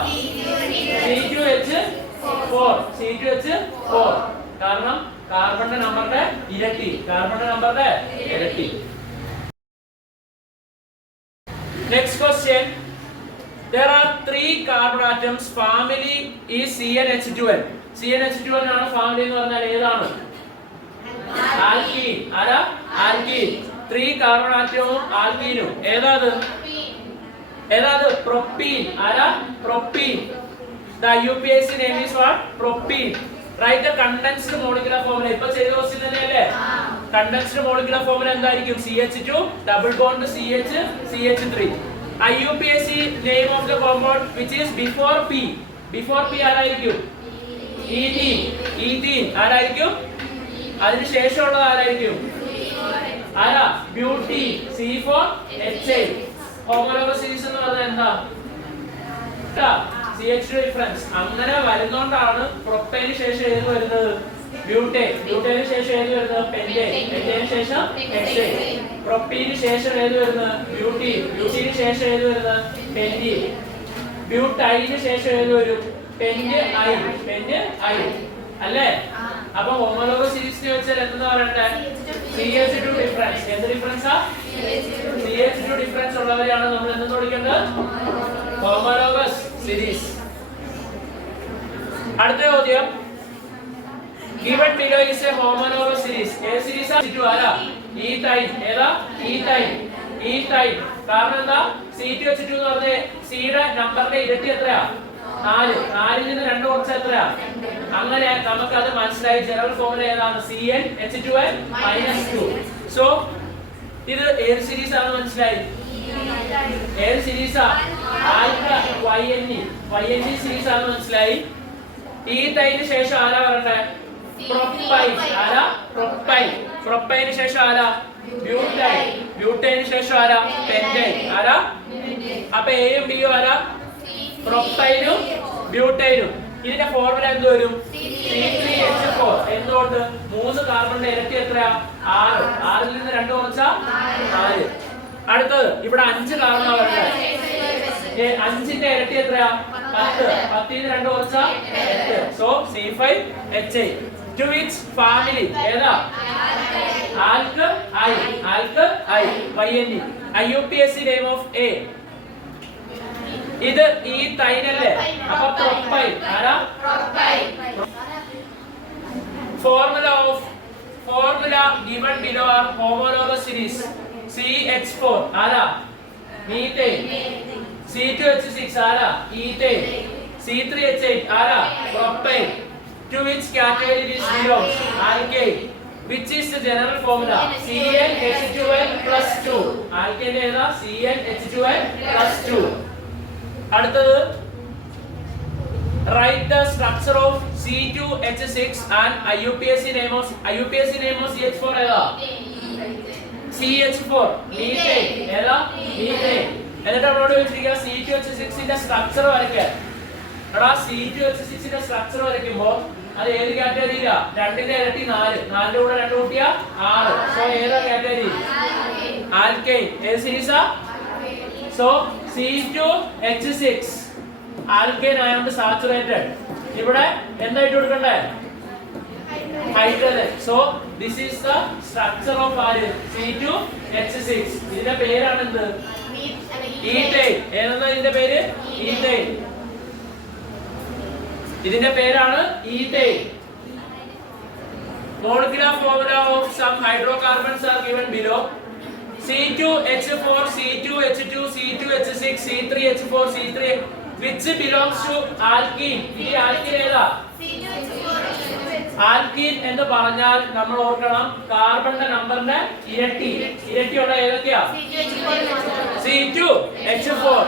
C2H4. കാരണം കാർബണിന്റെ നമ്പറിന്റെ ഇരട്ടി. Next question. There are 3 carbon atoms. Family is CnH2n. CnH2n ആണ് ഫാമിലി എന്ന് പറഞ്ഞാൽ ഏതാണ്? ആൽക്കീൻ. ആരാ? ആൽക്കീൻ. 3 കാർബൺ ആറ്റവും ആൽക്കീനും. ഏതാത്? പ്രൊപ്പീൻ. ആരാ? Propene. The IUPAC name is what? Propene. Write the condensed molecular formula. ഇപ്പോ ചെയ്ത ക്വസ്റ്റ്യൻ തന്നെയല്ലേ? കണ്ടൻസ്ഡ് മോളിക്യുലർ ഫോർമുല എന്തായിരിക്കും? CH2 double bond CH3. IUPAC name of the compound which is before P. Before P ആരായിരിക്കും? Ethene. ആരായിരിക്കും? അതിന് ശേഷമുള്ളത് ആരായിരിക്കും? ആരാ? ബ്യൂട്ടി. C4H8. ഹോമോലോഗസ് സീരീസ് എന്ന് പറഞ്ഞാൽ എന്താ? CH2 difference. അങ്ങനെ വരുന്നോണ്ടാണ് പ്രൊപ്പൈന് ശേഷം ഏത് വരുന്നത്? ബ്യൂട്ടേൻ. ബ്യൂട്ടേന് ശേഷം ഏത് വരുന്നത്? പെന്റേൻ. പെന്റേന് ശേഷം ഹെക്സേൻ. പ്രൊപ്പീന് ശേഷം ഏത് വരുന്നത്? ബ്യൂട്ടീൻ. ബ്യൂട്ടീന് ശേഷം ഏത് വരുന്നത്? പെന്റീൻ. ബ്യൂട്ടൈന് ശേഷം ഏത് വരും? പെന്റ് ഐ അല്ലേ? അപ്പൊ ഹോമോലോഗസ് സീരീസിനെ വെച്ചാൽ എന്താ പറയണ്ടേ? CH2 difference. എന്ത് ഡിഫറൻസാ? CH2 ഡിഫറൻസ് ഉള്ളവരെയാണ് നമ്മൾ എന്തെന്ന് വിളിക്കേണ്ടത്? Homologous series. അടുത്ത ചോദ്യം. Given below is a homologous series. A series ആണ് C2 ആരാ? Ethine. ഏതാ? Ethine. കാരണം എന്താ? C2H2 എന്ന് പറഞ്ഞ C യുടെ നമ്പറിന്റെ ഇരട്ടി എത്രയാ? 4. 4ൽ നിന്ന് 2 കുറച്ചാൽ എത്രയാ? അങ്ങനെ നമുക്ക് അത് മനസ്സിലായി. ജനറൽ ഫോർമുല ഏതാണ്? CnH2n-2. സോ ഇത് ഏത് സീരീസ് ആണെന്ന് മനസ്സിലായി? ഏത് സീരീസാ? YNE സീരീസ് ആണെന്ന് മനസ്സിലായി. Ethine ശേഷം ആരാ വരണ്ടേ? പ്രൊപ്പൈൻ. ആരാ? പ്രൊപ്പൈൻ. പ്രൊപ്പൈന് ശേഷം ആരാ? ബ്യൂട്ടൈൻ. ബ്യൂട്ടൈന് ശേഷം ആരാ? പെന്റൈൻ. ആരാ? അപ്പൊ എയും ബിയും ആരാ? പ്രൊപ്പൈനും ബ്യൂട്ടൈനും. ഇതിന്റെ ഫോർമുല എന്ത് വരും? C3H4. എന്തുകൊണ്ട്? 3 കാർബണിന്റെ ഇരട്ടി എത്രയാ? 6. 6ൽ നിന്ന് 2 കുറച്ചാ 4. അടുത്തത് ഇവിടെ 5 കാർബണാ വരുന്നത്. 5ന്റെ ഇരട്ടി എത്രയാ? 10. 10ൽ നിന്ന് 2 കുറച്ചാ 8. So C5H8. To which family? ഏതാ? Alkyl. Alkyl. YNE. IUPAC name of A. ഇത് ഈ തൈനല്ലേ? അപ്പൊ പ്രൊപ്പൈൻ. ആരാ? Propyne. Formula given below are homologous series. CH4 ആരാ? മീഥൈൻ. C2H6 ആരാ? ഈഥൈൻ. C3H8 ആരാ? Propyne. To which category this belongs? Alkane. Which is the general formula? CnH2n plus 2. Alkane ഏതാ? CnH2n plus 2. അടുത്തത് write the structure of C2H6 and IUPAC name of CH4 ഏതാ? CH4 methane. ഏതാ? methane. എന്നിട്ട് നമ്മളോട് ചോദിച്ചിരിക്കുക C2H6 ന്റെ സ്ട്രക്ചർ വരയ്ക്കാൻ. എടാ C2H6 ന്റെ സ്ട്രക്ചർ വരയ്ക്കുമ്പോൾ അത് ഏത് കാറ്റഗറിയിലാ? 2ന്റെ ഇരട്ടി 4. 4ന്റെ കൂടെ 2 കൂട്ടിയാ 6. സോ ഏതാ കാറ്റഗറി? ആൽക്കൈൻ. ഏത് സീരീസാ? സോ C2H6 ആൽക്കൈൻ ആയതുകൊണ്ട് സാച്ചുറേറ്റഡ്. ഇവിടെ എന്തായിട്ട് കൊടുക്കണ്ടേ? Hydrogen. So this is the structure of C2H6. ഇതിന്റെ പേരാണ് എന്ത്? ഈഥൈൻ. ഏതെന്നാ ഇതിന്റെ പേര്? ഈഥൈൻ. ഇതിന്റെ പേരാണ് ethyne. Molecular formula of some hydrocarbons are given below. C2H4, C2H2, C2H6, C3H4, C3. Which belongs to alkene? ഈ ആൽക്കീൻ ഏതാ? ആൽക്കീൻ എന്ന് പറഞ്ഞാൽ നമ്മൾ ഓർക്കണം കാർബണിന്റെ നമ്പറിന്റെ ഇരട്ടി. ഇരട്ടിയുള്ള ഏതൊക്കെയാ? C2H4.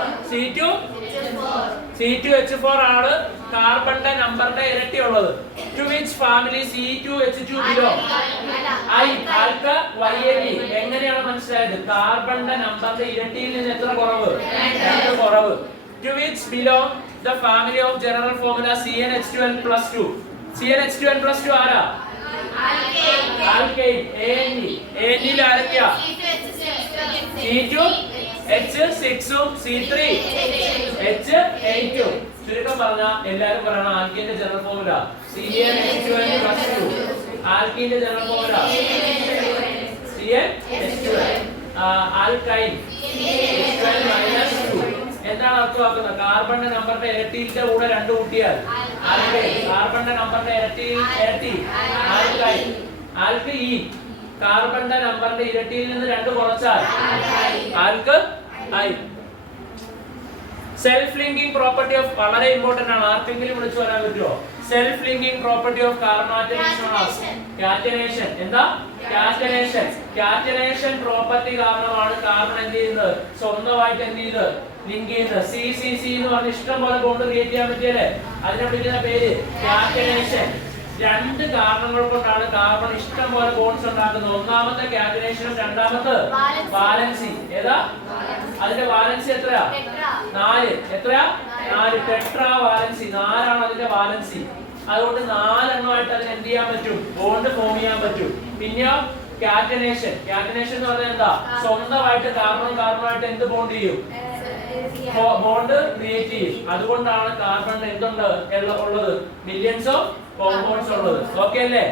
C2H4 ആണ് കാർബണിന്റെ നമ്പറിന്റെ ഇരട്ടി ഉള്ളത്. To which family C2H2 belong? YNE. എങ്ങനെയാണ് മനസ്സിലായത്? കാർബണിന്റെ നമ്പറിന്റെ ഇരട്ടിയിൽ നിന്ന് എത്ര കുറവ്? 2 കുറവ്. To which belong the family of general formula CnH2n plus 2? CnH2n plus 2 ആരാ? ആൽക്കൈൻ. ANE. ANE ൽ ആരൊക്കെയാ? C2H6 ഉം C3H8 ഉം. ചുരുക്കം പറഞ്ഞാൽ എല്ലാരും പറയണം ആൽക്കൈന്റെ ജനറൽ ഫോർമുല CnH2n plus 2. ആൽക്കൈന്റെ general formula CnH2n. Alkyne H2n minus 2. എന്താണ് അർത്ഥമാക്കുന്നത്? കാർബണിന്റെ നമ്പറിന്റെ ഇരട്ടിയുടെ കൂടെ 2 കൂട്ടിയാൽ ആൽക്കൈൻ. കാർബണിന്റെ നമ്പറിന്റെ ഇരട്ടി ആൽക്കൈൻ. ആൽക്കീൻ. കാർബണിന്റെ നമ്പറിന്റെ ഇരട്ടിയിൽ നിന്ന് 2 കുറച്ചാൽ alkyne. Self linking property of വളരെ ഇമ്പോർട്ടന്റ് ആണ്. ആർക്കെങ്കിലും വിളിച്ചു പറയാൻ പറ്റുമോ? Self linking property of carbon catenation. എന്താ? കാറ്റനേഷൻ. കാറ്റനേഷൻ പ്രോപ്പർട്ടി കാരണമാണ് കാർബൺ എന്ത് ചെയ്യുന്നത്? സ്വന്തമായിട്ട് എന്ത് ചെയ്ത് ലിങ്ക് ചെയ്യുന്നത്? CCC എന്ന് പറഞ്ഞ ഇഷ്ടം പോലെ ബോണ്ട് ക്രിയേറ്റ് ചെയ്യാൻ പറ്റിയല്ലേ? അതിനെ വിളിക്കുന്ന പേര് കാറ്റനേഷൻ. 2 കാരണങ്ങൾ കൊണ്ടാണ് കാർബൺ ഇഷ്ടം പോലെ ബോണ്ട്സ് ഉണ്ടാക്കുന്നത്. ഒന്നാമത്തെ കാറ്റനേഷനും രണ്ടാമത്തെ വാലൻസി. ഏതാ? അതിന്റെ വാലൻസി എത്രയാ? 4. എത്രയാ? 4. Tetra valency. 4 ആണ് അതിന്റെ വാലൻസി. അതുകൊണ്ട് 4 എണ്ണമായിട്ട് അതിന് എന്ത് ചെയ്യാൻ പറ്റും? ബോണ്ട് ഫോം ചെയ്യാൻ പറ്റും. പിന്നെയോ കാറ്റനേഷൻ. കാറ്റനേഷൻ എന്ന് പറഞ്ഞാൽ എന്താ? സ്വന്തമായിട്ട് കാർബണുമായിട്ട് എന്ത് ബോണ്ട് ചെയ്യും? ബോണ്ട് ക്രിയേറ്റ് ചെയ്യും. അതുകൊണ്ടാണ് കാർബൺ എന്തുണ്ട് ഉള്ളത്? മില്യൺസ് ഓഫ് കോമ്പൗണ്ട്സ് ഉള്ളത്. ഓക്കേ അല്ലേ?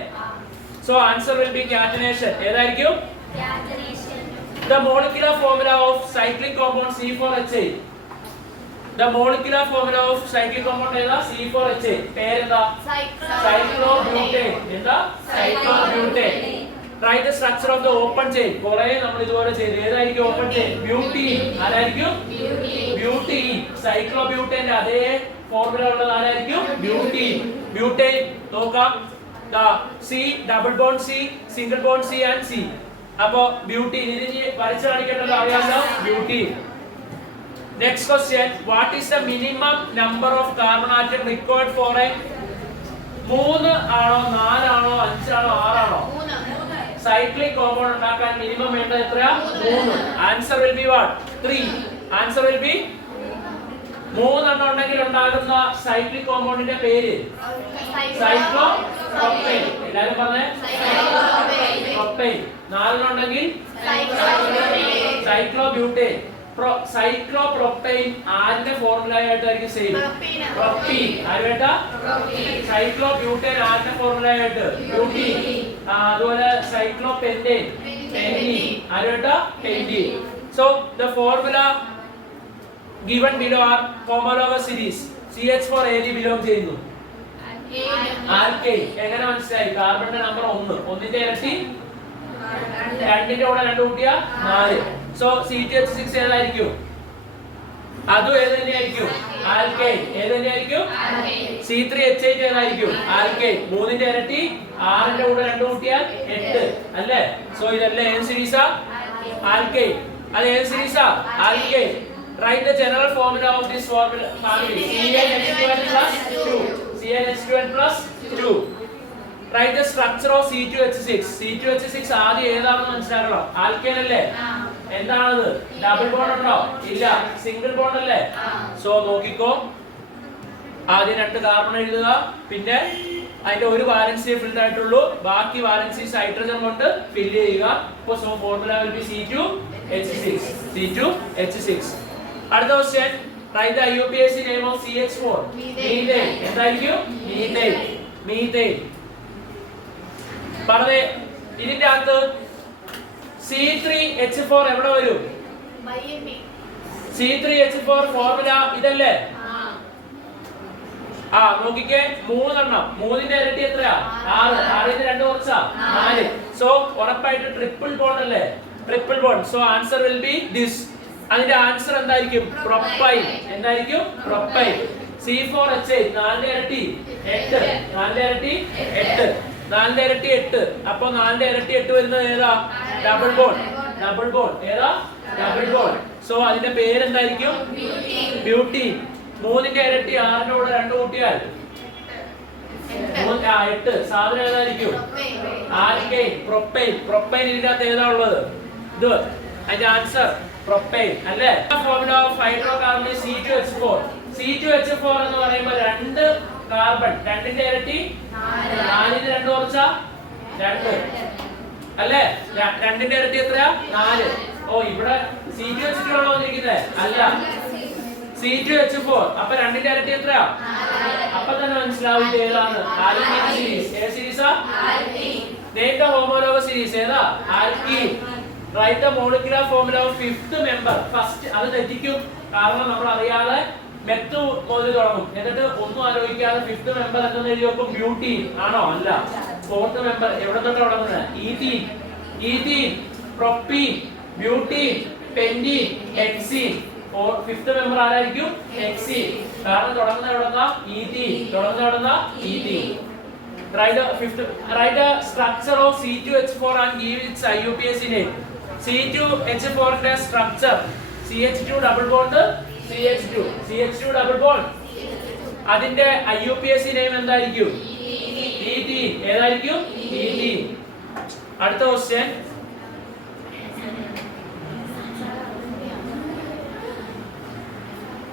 So answer will be catenation. ഏതായിരിക്കും? The molecular formula of cyclic compound C4H8. The molecular formula of cyclic compound ഏതാ? C4H8. പേരെന്താ? Cyclobutane. എന്താ? Cyclobutane. Write the structure of the open chain. കുറേ നമ്മൾ ഇതുപോലെ ചെയ്തു. ഏതായിരിക്കും ഓപ്പൺ ചെയിൻ? ബ്യൂട്ടീൻ. ആരായിരിക്കും? ബ്യൂട്ടീൻ. സൈക്ലോബ്യൂട്ടേന്റെ അതേ ഫോർമുല ഉള്ളത് ആരായിരിക്കും? ബ്യൂട്ടീൻ. ബ്യൂട്ടേൻ നോക്കാം. C double bond C, single bond C and C. അപ്പോ ബ്യൂട്ടീൻ ഇതിന് വരച്ചു കാണിക്കേണ്ടത് അറിയാമല്ലോ? Butene. Next question, what is the minimum number of carbon atom required for a 3 ആണോ 4 ആണോ 5 ആണോ 6 ആണോ? സൈക്ലിക് കോമ്പൗണ്ട് ഉണ്ടാക്കാൻ മിനിമം വേണ്ട എത്രയാ? 3. Answer will be what? 3. Answer will be 3 എണ്ണം ഉണ്ടെങ്കിൽ ഉണ്ടാകുന്ന സൈക്ലിക് കോമ്പൗണ്ടിന്റെ പേര് സൈക്ലോപ്രോപ്പെയ്ൻ. എല്ലാവരും പറഞ്ഞേ പ്രൊപ്പെയ്ൻ. 4 എണ്ണം ഉണ്ടെങ്കിൽ സൈക്ലോബ്യൂട്ടേൻ. സൈക്ലോപ്രോപ്പെയ്ൻ ആരുടെ ഫോർമുല ആയിട്ടായിരിക്കും സെയിം? പ്രൊപ്പീൻ. ആര് വേണ്ട? സൈക്ലോബ്യൂട്ടേൻ ആരുടെ ഫോർമുല ആയിട്ട്? ബ്യൂട്ടീൻ. അതുപോലെ സൈക്ലോപെന്റേൻ പെന്റീൻ. ആര് വേണ്ട? Pentene. So the formula given below are homologous series. CH4 AD belong ചെയ്യുന്നു. ആൽക്കെയ്ൻ. എങ്ങനെ മനസ്സിലായി? കാർബണിന്റെ നമ്പർ 1. 1ന്റെ ഇരട്ടി 2ന്റെ കൂടെ 2 കൂട്ടിയാ 4. സോ C2H6 ഏതായിരിക്കും? അതും ഏത് തന്നെയായിരിക്കും? ആൽക്കെയ്ൻ. ഏത് തന്നെയായിരിക്കും? C3H8 ഏതായിരിക്കും? ആൽക്കെയ്ൻ. 3ന്റെ ഇരട്ടി 6ന്റെ കൂടെ 2 കൂട്ടിയാൽ 8 അല്ലേ? സോ ഇതെല്ലാം ഏത് സീരീസാ? ആൽക്കെയ്ൻ. അത് ഏത് സീരീസാ? Alkane. Write the general formula of this formula family. CnH2n plus 2. CnH2n plus 2. Write the structure of C2H6. C2H6 ആദ്യം ഏതാണെന്ന് മനസ്സിലാക്കണം. ആൽക്കെയ്ൻ അല്ലേ? എന്താണത്? ഡബിൾ ബോണ്ട് ഉണ്ടോ? ഇല്ല. സിംഗിൾ ബോണ്ട് അല്ലേ? സോ നോക്കിക്കോ. ആദ്യം 2 കാർബൺ എഴുതുക. പിന്നെ അതിന്റെ ഒരു വാലൻസിയെ ഫിൽഡ് ആയിട്ടുള്ളൂ. ബാക്കി വാലൻസീസ് ഹൈഡ്രജൻ കൊണ്ട് ഫിൽ ചെയ്യുക. അപ്പോൾ so formula will be C2H6. C2H6. അടുത്ത question. Write the IUPAC name of CH4. Methane. എന്തായിരിക്കും? മീഥൈൻ. മീഥൈൻ. പറഞ്ഞേ. ഇതിന്റെ അകത്ത് C3H4 എവിടെ വരും? C3H4 ഫോർമുല ഇതല്ലേ? നോക്കിക്കേ. 3 എണ്ണം. 3ന്റെ ഇരട്ടി എത്രയാ? 6. 6ന്റെ 2 കുറച്ചാ 4. സോ ഉറപ്പായിട്ട് ട്രിപ്പിൾ ബോണ്ട് അല്ലേ? Triple bond. So answer will be this. അതിന്റെ ആൻസർ എന്തായിരിക്കും? പ്രൊപ്പൈൻ. എന്തായിരിക്കും? പ്രൊപ്പൈൻ. C4H8. 4ന്റെ ഇരട്ടി 8. 4ന്റെ ഇരട്ടി 8. 4ന്റെ ഇരട്ടി 8. അപ്പൊ 4ന്റെ ഇരട്ടി 8 വരുന്നത് ഏതാ? Double bond. Double bond. ഏതാ? Double bond. സോ അതിന്റെ പേര് എന്തായിരിക്കും? ബ്യൂട്ടീൻ. 3ന്റെ ഇരട്ടി 6ന്റെ കൂടെ 2 കൂട്ടിയാൽ 8. സാധനം ഏതായിരിക്കും? ആൽക്കെയ്ൻ. പ്രൊപ്പൈൻ. പ്രൊപ്പൈൻ ഇതിന്റെ അകത്ത് ഏതാ ഉള്ളത്? ഇത്. അതിന്റെ ആൻസർ പ്രൊപ്പൈൻ അല്ലേ? Formula of hydrocarbon C2H4. C2H4 എന്ന് പറയുമ്പോൾ 2 കാർബൺ. 2ന്റെ ഇരട്ടി 4ന്റെ 2 കുറച്ചാ 2 അല്ലേ? 2ന്റെ ഇരട്ടി എത്രയാ? 4. ഓ ഇവിടെ C2H2 ആണോ വന്നിരിക്കുന്നത്? അല്ല, C2H4. അപ്പൊ 2ന്റെ ഇരട്ടി എത്രയാ? അപ്പൊ തന്നെ മനസ്സിലാവും ഇത് ഏതാണ്? Alkene series. ഏത് സീരീസാ? Name the homologous series. ഏതാ? Alkene. Write the molecular formula of 5th member. First അത് തെറ്റിക്കും. കാരണം നമ്മൾ അറിയാതെ മെത്ത് മുതൽ തുടങ്ങും. എന്നിട്ട് ഒന്നും ആലോചിക്കാതെ 5th മെമ്പർ എന്ന് എഴുതി വെക്കും. ബ്യൂട്ടീൻ ആണോ? അല്ല. 4th മെമ്പർ എവിടെ തൊട്ട് തുടങ്ങുന്നത്? Ethene. Ethene, propene, butene, pentene, hexene. 5th member ആരായിരിക്കും? ഹെക്സീൻ. കാരണം തുടങ്ങുന്ന എവിടെന്നാ? ഈഥീൻ. തുടങ്ങുന്ന എവിടെന്നാ? Ethene. Write the structure of C2H4 and give its IUPAC name. C2H4 ന്റെ structure CH2 double bond CH2. CH2 double bond. അതിന്റെ IUPAC നെയിം എന്തായിരിക്കും? ഈഥീൻ. ഏതായിരിക്കും? ഈഥീൻ. അടുത്ത question.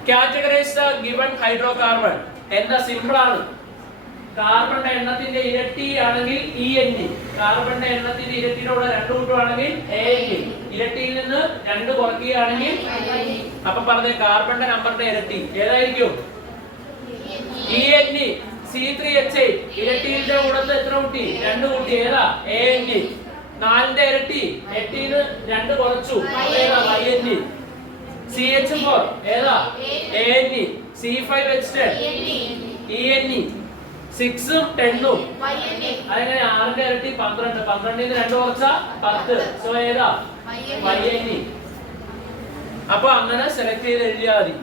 Categorize the given hydrocarbon. എന്താ? സിമ്പിൾ ആണ്. കാർബണിന്റെ എണ്ണത്തിന്റെ ഇരട്ടി ആണെങ്കിൽ END. കാർബണിന്റെ എണ്ണത്തിന്റെ ഇരട്ടിയുടെ കൂടെ 2 കൂട്ടുവാണെങ്കിൽ AND. ഇരട്ടിയിൽ നിന്ന് 2 കുറയ്ക്കുകയാണെങ്കിൽ അപ്പൊ പറഞ്ഞ കാർബണിന്റെ നമ്പറിന്റെ ഇരട്ടി ഏതായിരിക്കും? END. C3H8. ഇരട്ടിയുടെ കൂടത്ത് എത്ര കൂട്ടി? 2 കൂട്ടി. ഏതാ? AND. 4ന്റെ ഇരട്ടി 8ൽ നിന്ന് 2 കുറച്ചു. ഏതാ? YND. CH4 ഏതാ? AND. C5H10 ENE. 6 ഉം 10 ഉം അതെങ്ങനെ? 6ന്റെ ഇരട്ടി 12. 12ൽ നിന്ന് 2 കുറച്ചാ 10. സോ ഏതാ? YNE. അപ്പൊ അങ്ങനെ സെലക്ട് ചെയ്ത് എഴുതിയാൽ മതി.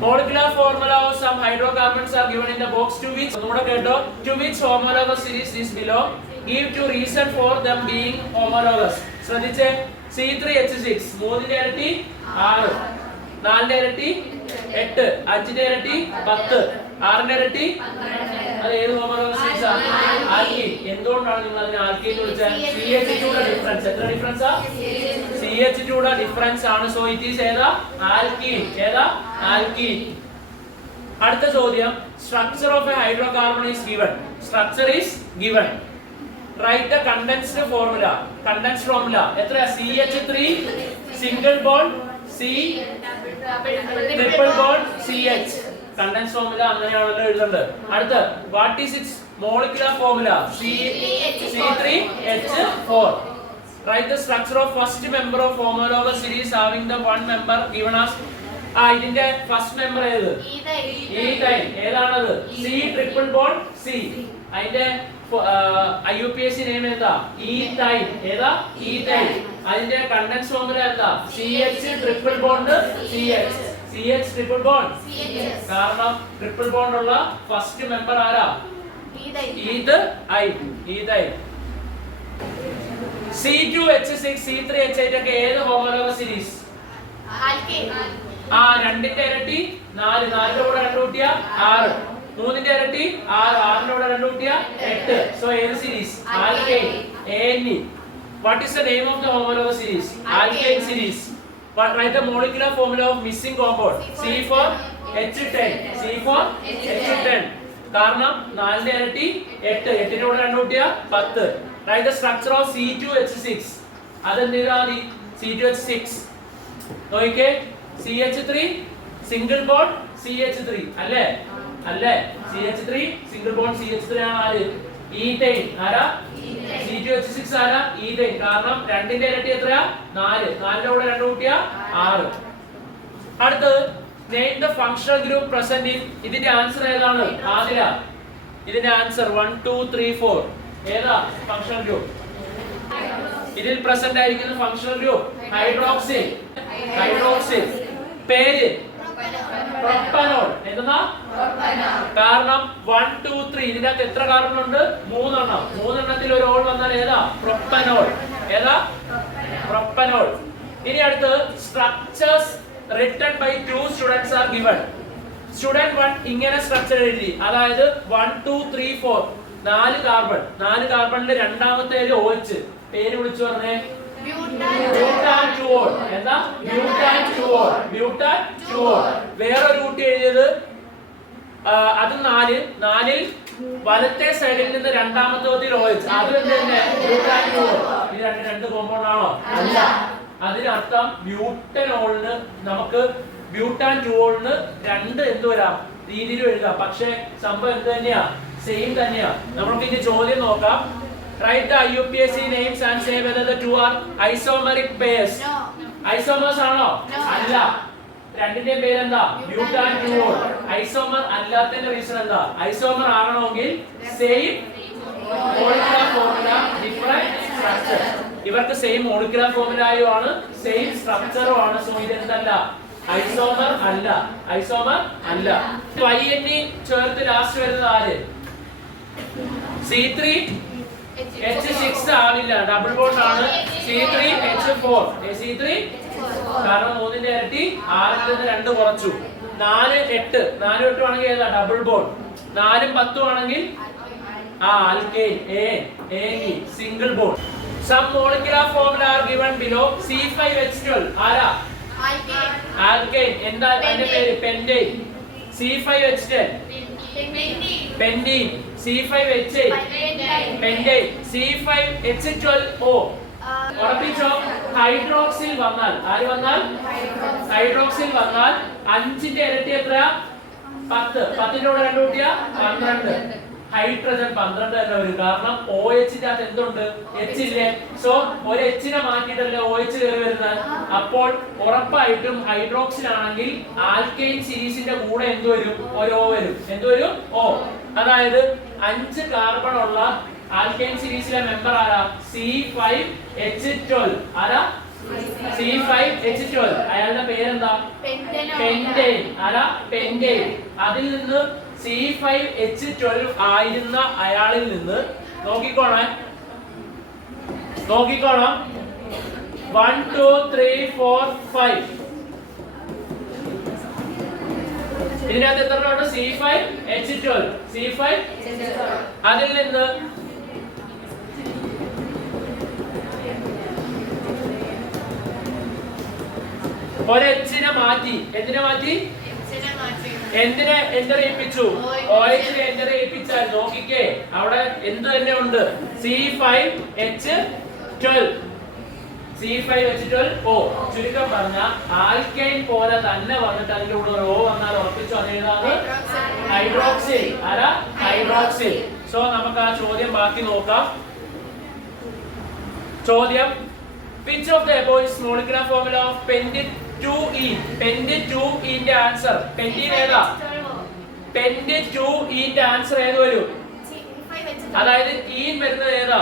Molecular formula of some hydrocarbons are given in the box. To which ഒന്നുകൂടെ കേട്ടോ. To which homologous series this belong? Give two reason for them being homologous. ശ്രദ്ധിച്ചേ. C3H6. 3ന്റെ ഇരട്ടി 6. 4ന്റെ ഇരട്ടി 8. 5ന്റെ ഇരട്ടി 10. 6ന്റെ ഇരട്ടി അത് ഏത് ഹോമോലോഗസ്? Means alkene. എന്തുകൊണ്ടാണ് നിങ്ങൾ അതിനെ ആൽക്കീൻ എന്ന് വിളിച്ചത്? CH2 യുടെ ഡിഫറൻസ്. എത്ര ഡിഫറൻസാ? CH2 യുടെ ഡിഫറൻസ് ആണ്. സോ ഇറ്റ് ഈസ് ഏതാ? ആൽക്കീൻ. ഏതാ? ആൽക്കീൻ. അടുത്ത ചോദ്യം, structure of A hydrocarbon is given. Structure is given. Write the condensed formula. Condensed formula എത്രയാ? CH3 single bond C triple bond CH. Condensed formula അങ്ങനെയാണല്ലോ എഴുതേണ്ടത്. അടുത്ത, what is it's molecular formula? C3H4. Right the structure of first member of homologous series having the one member given as. ഇതിന്റെ ഫസ്റ്റ് മെമ്പർ ഏത്? ഈഥൈൻ. ഏതാണത്? C triple bond C. അതിന്റെ IUPAC നെയിം എന്താ? ഈഥൈൻ. ഏതാ? ഈഥൈൻ. അതിന്റെ കണ്ടൻസ് ഫോർമുല എന്താ? CH triple bond CH. CH triple bond. കാരണം ട്രിപ്പിൾ ബോണ്ട് ഉള്ള ഫസ്റ്റ് മെമ്പർ ആരാ? ഈഥൈൻ. C2H6 C3H8 ഒക്കെ ഏത് ഹോമോലോഗസ് സീരീസ്? രണ്ടിന്റെ ഇരട്ടി 4, 4ന്റെ കൂടെ 2 കൂട്ടിയ 6, 3ന്റെ ഇരട്ടി 6, 6ന്റെ കൂടെ 2 കൂട്ടിയ 8. സോ ഏത് series? Alkyne. ANE. What is the name of the homologous series? Alkyne series. Write the molecular formula of missing compound. C4H10. C4H10. കാരണം 4ന്റെ ഇരട്ടി 8, 8ന്റെ കൂടെ 2 കൂട്ടിയ 10. Write the structure of C2H6. അതെന്താ? C2H6 നോക്കിക്കേ. CH3 സിംഗിൾ ബോണ്ട് CH3 അല്ലേ? CH3 സിംഗിൾ ബോണ്ട് CH3 ആണ് ആര്? ഈഥൈൻ. ആരാ? C2H6 ആരാ? ഈഥൈൻ. കാരണം 2ന്റെ ഇരട്ടി എത്രയാ? 4, 4ന്റെ കൂടെ 2 കൂട്ടിയ 6. അടുത്തത്, name the functional group present in. ഇതിന്റെ ആൻസർ ഏതാണ്? ആദില. ഇതിന്റെ ആൻസർ 1 2 3 4 ഏതാ ഫങ്ഷണൽ ഗ്രൂപ്പ്? ഇതിൽ പ്രസന്റ് ആയിരിക്കുന്ന ഫങ്ഷണൽ ഗ്രൂപ്പ് ഹൈഡ്രോക്സിൽ. പേര് പ്രൊപ്പനോൾ. എന്താ? കാരണം 1 2 3 ഇതിനകത്ത് എത്ര കാർബൺ ഉണ്ട്? 3 എണ്ണം. 3 എണ്ണത്തിൽ ഒരു ഓൾ വന്നാൽ ഏതാ? പ്രൊപ്പനോൾ. ഏതാ? പ്രൊപ്പനോൾ. ഇനി അടുത്ത്, structures written by 2 students are given. Student 1 ഇങ്ങനെ സ്ട്രക്ചർ എഴുതി. അതായത് 1 2 3 4 4 കാർബൺ. 4 കാർബണിലെ രണ്ടാമത്തെ OH. പേര് വിളിച്ചു പറഞ്ഞേ. ബ്യൂട്ടാൻറ്റുഓൾ. എന്താ? ബ്യൂട്ടാൻറ്റുഓൾ. വേറെ റൂട്ട് എഴുതിയത് അത് 4. 4ൽ വലത്തെ സൈഡിൽ നിന്ന് രണ്ടാമത്തെ OH. അത് തന്നെ ബ്യൂട്ടാൻറ്റുഓൾ. ഇത് രണ്ട് കോമ്പൗണ്ട് ആണോ? അല്ല. അതിനർത്ഥം ബ്യൂട്ടനോളിന് നമുക്ക് ബ്യൂട്ടാൻറ്റുഓളിന് 2 എന്ത് വരാം? രീതിയിൽ എഴുതാം. പക്ഷേ സംഭവം എന്ത് തന്നെയാ? സെയിം തന്നെയാ. നമുക്ക് ഇനി ചോദ്യം നോക്കാം. Write the IUPAC names and say whether the two are isomeric pairs. Isomers ആണോ? അല്ല. രണ്ടിന്റെ പേര് എന്താ? ബ്യൂട്ടാൻറ്റുഓൾ. ഐസോമർ അല്ലാത്തതിന്റെ റീസൺ എന്താ? ഐസോമർ ആകണമെങ്കിൽ same molecular formula, different structure. ഇവർക്ക് സെയിം മോളിക്യുലർ ഫോർമുലയും ആണ്, സെയിം സ്ട്രക്ചറും ആണ്. സോ ഇതെന്തല്ല? ഐസോമർ അല്ല. YNE ചേർത്ത് ലാസ്റ്റ് വരുന്നത് ആര്? C3H6 ആവില്ല, ഡബിൾ ബോണ്ട് ആണ്. C3H4. കാരണം 3ന്റെ ഇരട്ടി 6ൽ നിന്ന് 2 കുറച്ചു. 4 8. 4 8 ആണെങ്കിൽ ഏതാ? Double bond. 4ഉം 10ഉം ആണെങ്കിൽ alkyne. ANE single bond. Some molecular formula are given below. C5H12 ആരാ? ആൽക്കൈൻ. എന്താ അതിന്റെ പേര്? പെന്റൈൻ. C5H10 പെന്റീൻ. C5H8 പെന്റൈൻ. C5H12O. ഉറപ്പിച്ചോ? ഹൈഡ്രോക്സിൽ വന്നാൽ ആര് വന്നാൽ? ഹൈഡ്രോക്സിൽ വന്നാൽ 5ന്റെ ഇരട്ടി എത്രയാ? 10. 10ന്റെ കൂടെ 2 കൂട്ടിയ 12. ഹൈഡ്രജൻ 12 തന്നെ വരും. കാരണം OH-ന്റെ അകത്ത് എന്തുണ്ട്? H ഇല്ലേ? സോ ഒരു H-നെ മാറ്റിയിട്ടല്ലേ OH കയറി വരുന്നത്. അപ്പോൾ ഉറപ്പായിട്ടും ഹൈഡ്രോക്സിലാണെങ്കിൽ ആൽക്കൈൻ സീരീസിന്റെ കൂടെ എന്ത് വരും? ഒരു O വരും. എന്ത് വരും? O. അതായത് 5 കാർബൺ ഉള്ള ആൽക്കൈൻ സീരീസിലെ മെമ്പർ ആരാ? C5H12. ആരാ? C5H12. അയാളുടെ പേരെന്താ? പെന്റൈൻ. ആരാ? പെന്റൈൻ. അതിൽ നിന്ന് C5H12 ആയിരുന്ന അയാളിൽ നിന്ന് നോക്കിക്കോണം 1 2 3 4 5 ഇതിനകത്ത് എത്ര ഉണ്ട്? C5H12. C5 അതിൽ നിന്ന് ഒരു എച്ചിനെ മാറ്റി. എന്തിനെ മാറ്റി? എന്തിനെ എൻ്റർ ചെയ്യിപ്പിച്ചു? OH എൻ്റർ ചെയ്യിപ്പിച്ചാൽ നോക്കിക്കേ അവിടെ എന്ത് തന്നെ ഉണ്ട്? C5H12. C5H12O. ചുരുക്കം പറഞ്ഞ ആൽക്കൈൻ പോലെ തന്നെ വന്നിട്ട് അതിന്റെ കൂടെ ഒരു O വന്നാൽ ഉറപ്പിച്ചു അതെഴുതാണ് ഹൈഡ്രോക്സിൽ. ആരാ? ഹൈഡ്രോക്സിൽ. സോ നമുക്ക് ആ ചോദ്യം ബാക്കി നോക്കാം. ചോദ്യം which of the above is molecular formula of pentene-2-ene? Pentene-2-ene ന്റെ ആൻസർ pentene ഏതാ? Pentene-2-ene ന്റെ ആൻസർ ഏത് വരും? അതായത് ഈൻ വരുന്നത് ഏതാ?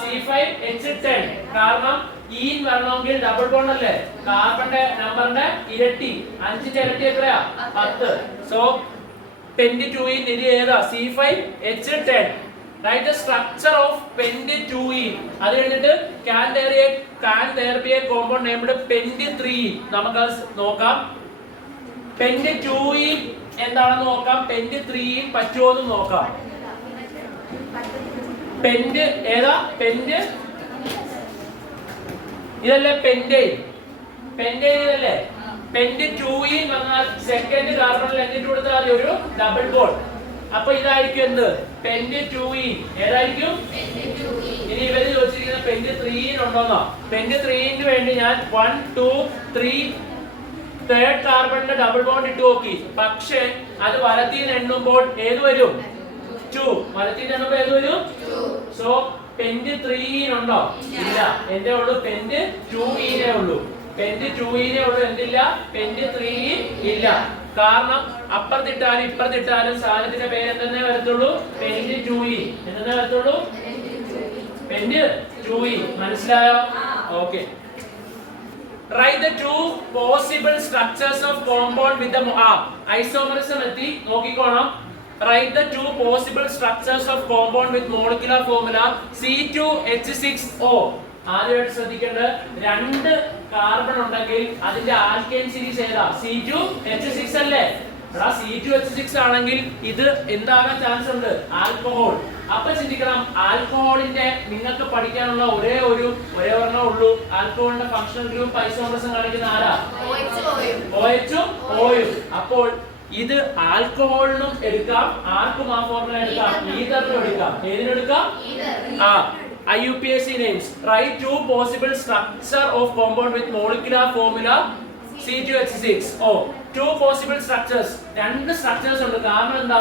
C5H10. കാരണം ഈൻ വരണമെങ്കിൽ ഡബിൾ ബോണ്ട് അല്ലേ? കാർബണിന്റെ നമ്പറിന്റെ ഇരട്ടി. 5ന്റെ ഇരട്ടി എത്രയാ? 10. സോ pentene-2-ene ഇത് ഏതാ? C5H10. Write the structure of pentene-2-ene. അത് കഴിഞ്ഞിട്ട് can there be a compound named pentene-3-ene? നമുക്ക് നോക്കാം. pentene-2-ene എന്താണെന്ന് നോക്കാം. pentene-3-ene പറ്റുമോ എന്ന് നോക്കാം. പെന്റ് ഏതാ? പെന്റ് ഇതല്ലേ പെന്റൈൻ? പെന്റൈൻ ഇതല്ലേ? pentene-2-ene വന്നാൽ സെക്കൻഡ് കാർബണിൽ എന്നിട്ട് കൊടുത്താൽ ഒരു ഡബിൾ ബോണ്ട്. അപ്പൊ ഇതായിരിക്കും എന്ത്? pentene-2-ene. ഏതായിരിക്കും? ഇനി ഇവര് ചോദിച്ചിരിക്കുന്ന pentene-3-ene ഉണ്ടോന്നോ? pentene-3-ene വേണ്ടി ഞാൻ 1 2 3 തേർഡ് കാർബണിന്റെ ഡബിൾ ബോണ്ട് ഇട്ട് നോക്കി. പക്ഷേ അത് വലത്തീന്ന് എണ്ണുമ്പോൾ ഏത് വരും? 2. വലത്തീന്ന് എണ്ണുമ്പോൾ ഏത് വരും? 2. സോ pentene-3-ene ഉണ്ടോ? ഇല്ല. എന്തേ ഉള്ളൂ? pentene-2-ene ഉള്ളൂ. pentene-2-ene ഉള്ളൂ. എന്തില്ല? pentene-3-ene ഇല്ല. കാരണം അപ്പുറത്തിട്ടാലും ഇപ്പുറത്തിട്ടാലും സാധനത്തിന്റെ പേര് എന്തെന്നേ വരത്തുള്ളൂ? pentene-2-ene. എന്തെന്നേ വരത്തുള്ളൂ? pentene-2-ene. മനസ്സിലായോ? Okay. Write the two possible structures of compound with the isomerism എത്തി നോക്കിക്കോണം. Write the two possible structures of compound with molecular formula C2H6O. ആദ്യമായിട്ട് ശ്രദ്ധിക്കേണ്ടത് രണ്ട് കാർബൺ ഉണ്ടെങ്കിൽ അതിന്റെ ആൽക്കൈൻ സീരീസ് ഏതാ? C2H6 അല്ലേ? എടാ C2H6 ആണെങ്കിൽ ഇത് എന്താകാൻ ചാൻസ് ഉണ്ട്? ആൽക്കഹോൾ. അപ്പൊ ചിന്തിക്കണം, ആൽക്കഹോളിന്റെ നിങ്ങൾക്ക് പഠിക്കാനുള്ള ഒരേ ഒരെണ്ണം ഉള്ളൂ. ആൽക്കഹോളിന്റെ ഫങ്ഷണൽ ഗ്രൂപ്പ് ഐസോമറിസം കാണിക്കുന്ന ആരാ? OH-ഉം O-യും. അപ്പോൾ ഇത് ആൽക്കഹോളിനും എടുക്കാം, ആർക്കും ആ ഫോർമുല എടുക്കാം, ഈതറിനും എടുക്കാം. ഏതിനെടുക്കാം? IUPAC names. Write two possible structure of compound with molecular formula C2H6O. Two possible structures. രണ്ട് structures ഉണ്ട്. കാരണം എന്താ?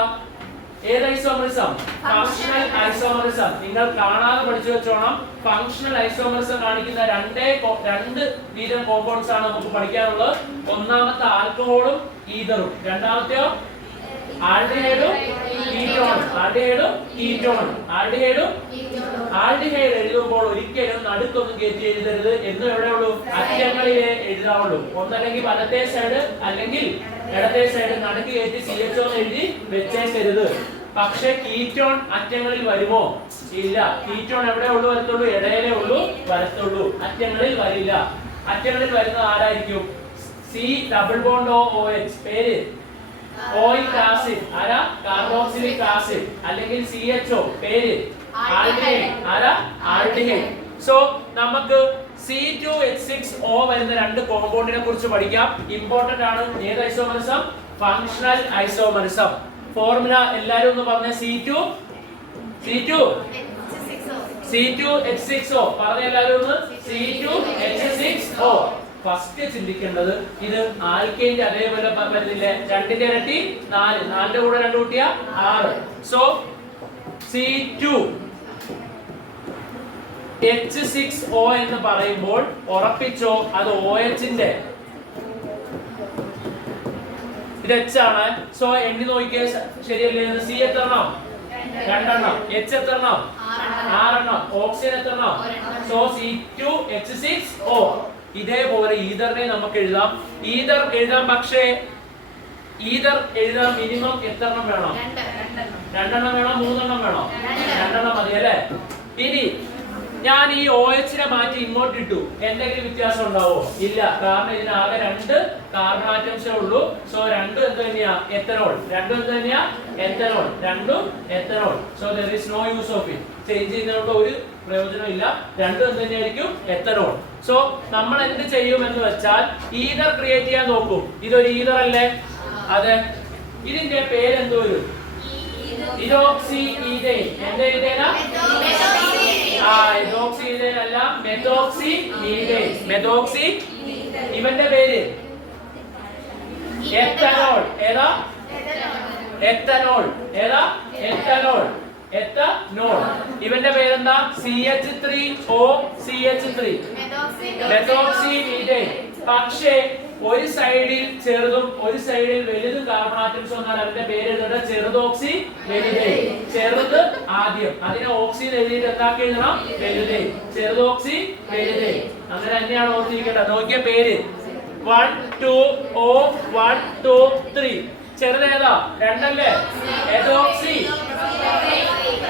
ഏത് ഐസോമറിസം? Functional isomerism. നിങ്ങൾ കാണാതെ പഠിച്ചു വെച്ചോണം. ഫങ്ഷണൽ ഐസോമറിസം കാണിക്കുന്ന രണ്ട് വീതം കോമ്പൗണ്ട്സ് ആണ് നമുക്ക് പഠിക്കാനുള്ളത്. ഒന്നാമത്തെ ആൽക്കഹോളും ഈതറും, രണ്ടാമത്തെയോ ആൽഡിഹൈഡും കീറ്റോണും. ആൽഡിഹൈഡ് എഴുതുമ്പോൾ ഒരിക്കലും നടുക്കൊന്നും കയറ്റി എഴുതരുത്. എന്നും എവിടെയുള്ളൂ? അറ്റങ്ങളിലേ എഴുതാവുള്ളൂ. ഒന്നല്ലെങ്കിൽ വലത്തെ സൈഡ് അല്ലെങ്കിൽ ഇടത്തെ സൈഡ്. നടുക്ക് കയറ്റി CHO എഴുതി വെച്ചേക്കരുത്. പക്ഷെ കീറ്റോൺ അറ്റങ്ങളിൽ വരുമോ? ഇല്ല. കീറ്റോൺ എവിടെ ഉള്ളൂ വരത്തുള്ളൂ? ഇടയിലേ ഉള്ളൂ വരത്തുള്ളൂ, അറ്റങ്ങളിൽ വരില്ല. അറ്റങ്ങളിൽ വരുന്നത് ആരായിരിക്കും? C double bond OH. പേര് ഓയിക് ആസിഡ്. ആരാ? Carboxylic acid. അല്ലെങ്കിൽ CHO. പേര് ആൽഡിഹൈഡ്. ആരാ? ആൽഡിഹൈഡ്. സോ നമുക്ക് C2H6O വരുന്ന രണ്ട് കോമ്പൗണ്ടിനെ കുറിച്ച് പഠിക്കാം. ഇമ്പോർട്ടന്റ് ആണ്. ഏത് ഐസോമറിസം? Functional isomerism. ഫോർമുല എല്ലാരും ഒന്ന് പറഞ്ഞേ. C2H6O പറഞ്ഞ എല്ലാരും ഒന്ന്. C2H6O. ഫസ്റ്റ് ചിന്തിക്കേണ്ടത് ഇത് ആൽക്കൈന്റെ അതേപോലെ വരുന്നില്ലേ? 2ന്റെ ഇരട്ടി 4, 4ന്റെ കൂടെ 2 കൂട്ടിയാ 6. സോ C2H6O എന്ന് പറയുമ്പോൾ ഉറപ്പിച്ചോ അത് OH-ന്റെ ഇത് H ആണ്. സോ എണ്ണി നോക്കിയേ ശരിയല്ലേ? C എത്രണ്ണം? 2 എണ്ണം. H എത്രണ്ണം? 6 എണ്ണം. ഓക്സിജൻ എത്രണ്ണം? So C2H6O. ഇതേപോലെ ഈതറിനെ നമുക്ക് എഴുതാം. ഈതർ എഴുതാം. പക്ഷേ ഈതർ എഴുതാൻ മിനിമം എത്ര എണ്ണം വേണം? 2 എണ്ണം വേണം? 3 എണ്ണം വേണം? 2 എണ്ണം മതി അല്ലേ? ഇനി ഞാൻ ഈ OH നെ മാറ്റി ഇങ്ങോട്ട് ഇട്ടു, എന്തെങ്കിലും വ്യത്യാസം ഉണ്ടാവോ? ഇല്ല, കാരണം ഇതിനാകെ 2 കാർബൺ ആറ്റംസേ ഉള്ളൂ. സോ രണ്ടും എന്ത് തന്നെയാ? എത്തനോൾ. രണ്ടും എന്ത് തന്നെയാ? എത്തനോൾ. രണ്ടും ethanol. So there is no use of it. Change ചെയ്യുന്നതുകൊണ്ട് ഒരു പ്രയോജനം ഇല്ല. രണ്ടും എന്ത് തന്നെയായിരിക്കും? എത്തനോൾ. സോ നമ്മൾ എന്ത് ചെയ്യുമെന്ന് വെച്ചാൽ ഈതർ ക്രിയേറ്റ് ചെയ്യാൻ നോക്കും. ഇതൊരു ഈതർ അല്ലേ? അതെ. ഇതിന്റെ പേര് എന്തോ വരും? ഇതോക്സി ഈഥെയ്ൻ. എന്താ ഈഥെയ്നാ? ഇതോക്സി ഈഥെയ്ൻ അല്ല, മെത്തോക്സി ഈഥെയ്ൻ. മെത്തോക്സി. ഇവന്റെ പേര് എത്തനോൾ. ഏതാ? എത്തനോൾ. ഏതാ? എത്തനോൾ. എത്തനോൾ. ഇവന്റെ പേരെന്താ? CH3O CH3, methoxy ethane. പക്ഷേ ഒരു സൈഡിൽ ചെറുതും ഒരു സൈഡിൽ വലുതും കാർബൺ ആറ്റംസ് വന്നാൽ അതിന്റെ പേര് എഴുതേണ്ട ചെറുതോക്സി വലുതെയ്. ചെറുത് ആദ്യം, അതിനെ ഓക്സി എഴുതിയിട്ട് എന്താക്കി എഴുതണം? വലുതെയ്. ചെറുതോക്സി വലുതെയ്. അങ്ങനെ തന്നെയാണ് ഓർത്തിരിക്കേണ്ടത്. നോക്കിയ പേര് 1 2 O 1 2 3. ചെറുതേതാ? 2 അല്ലേ? എതോക്സി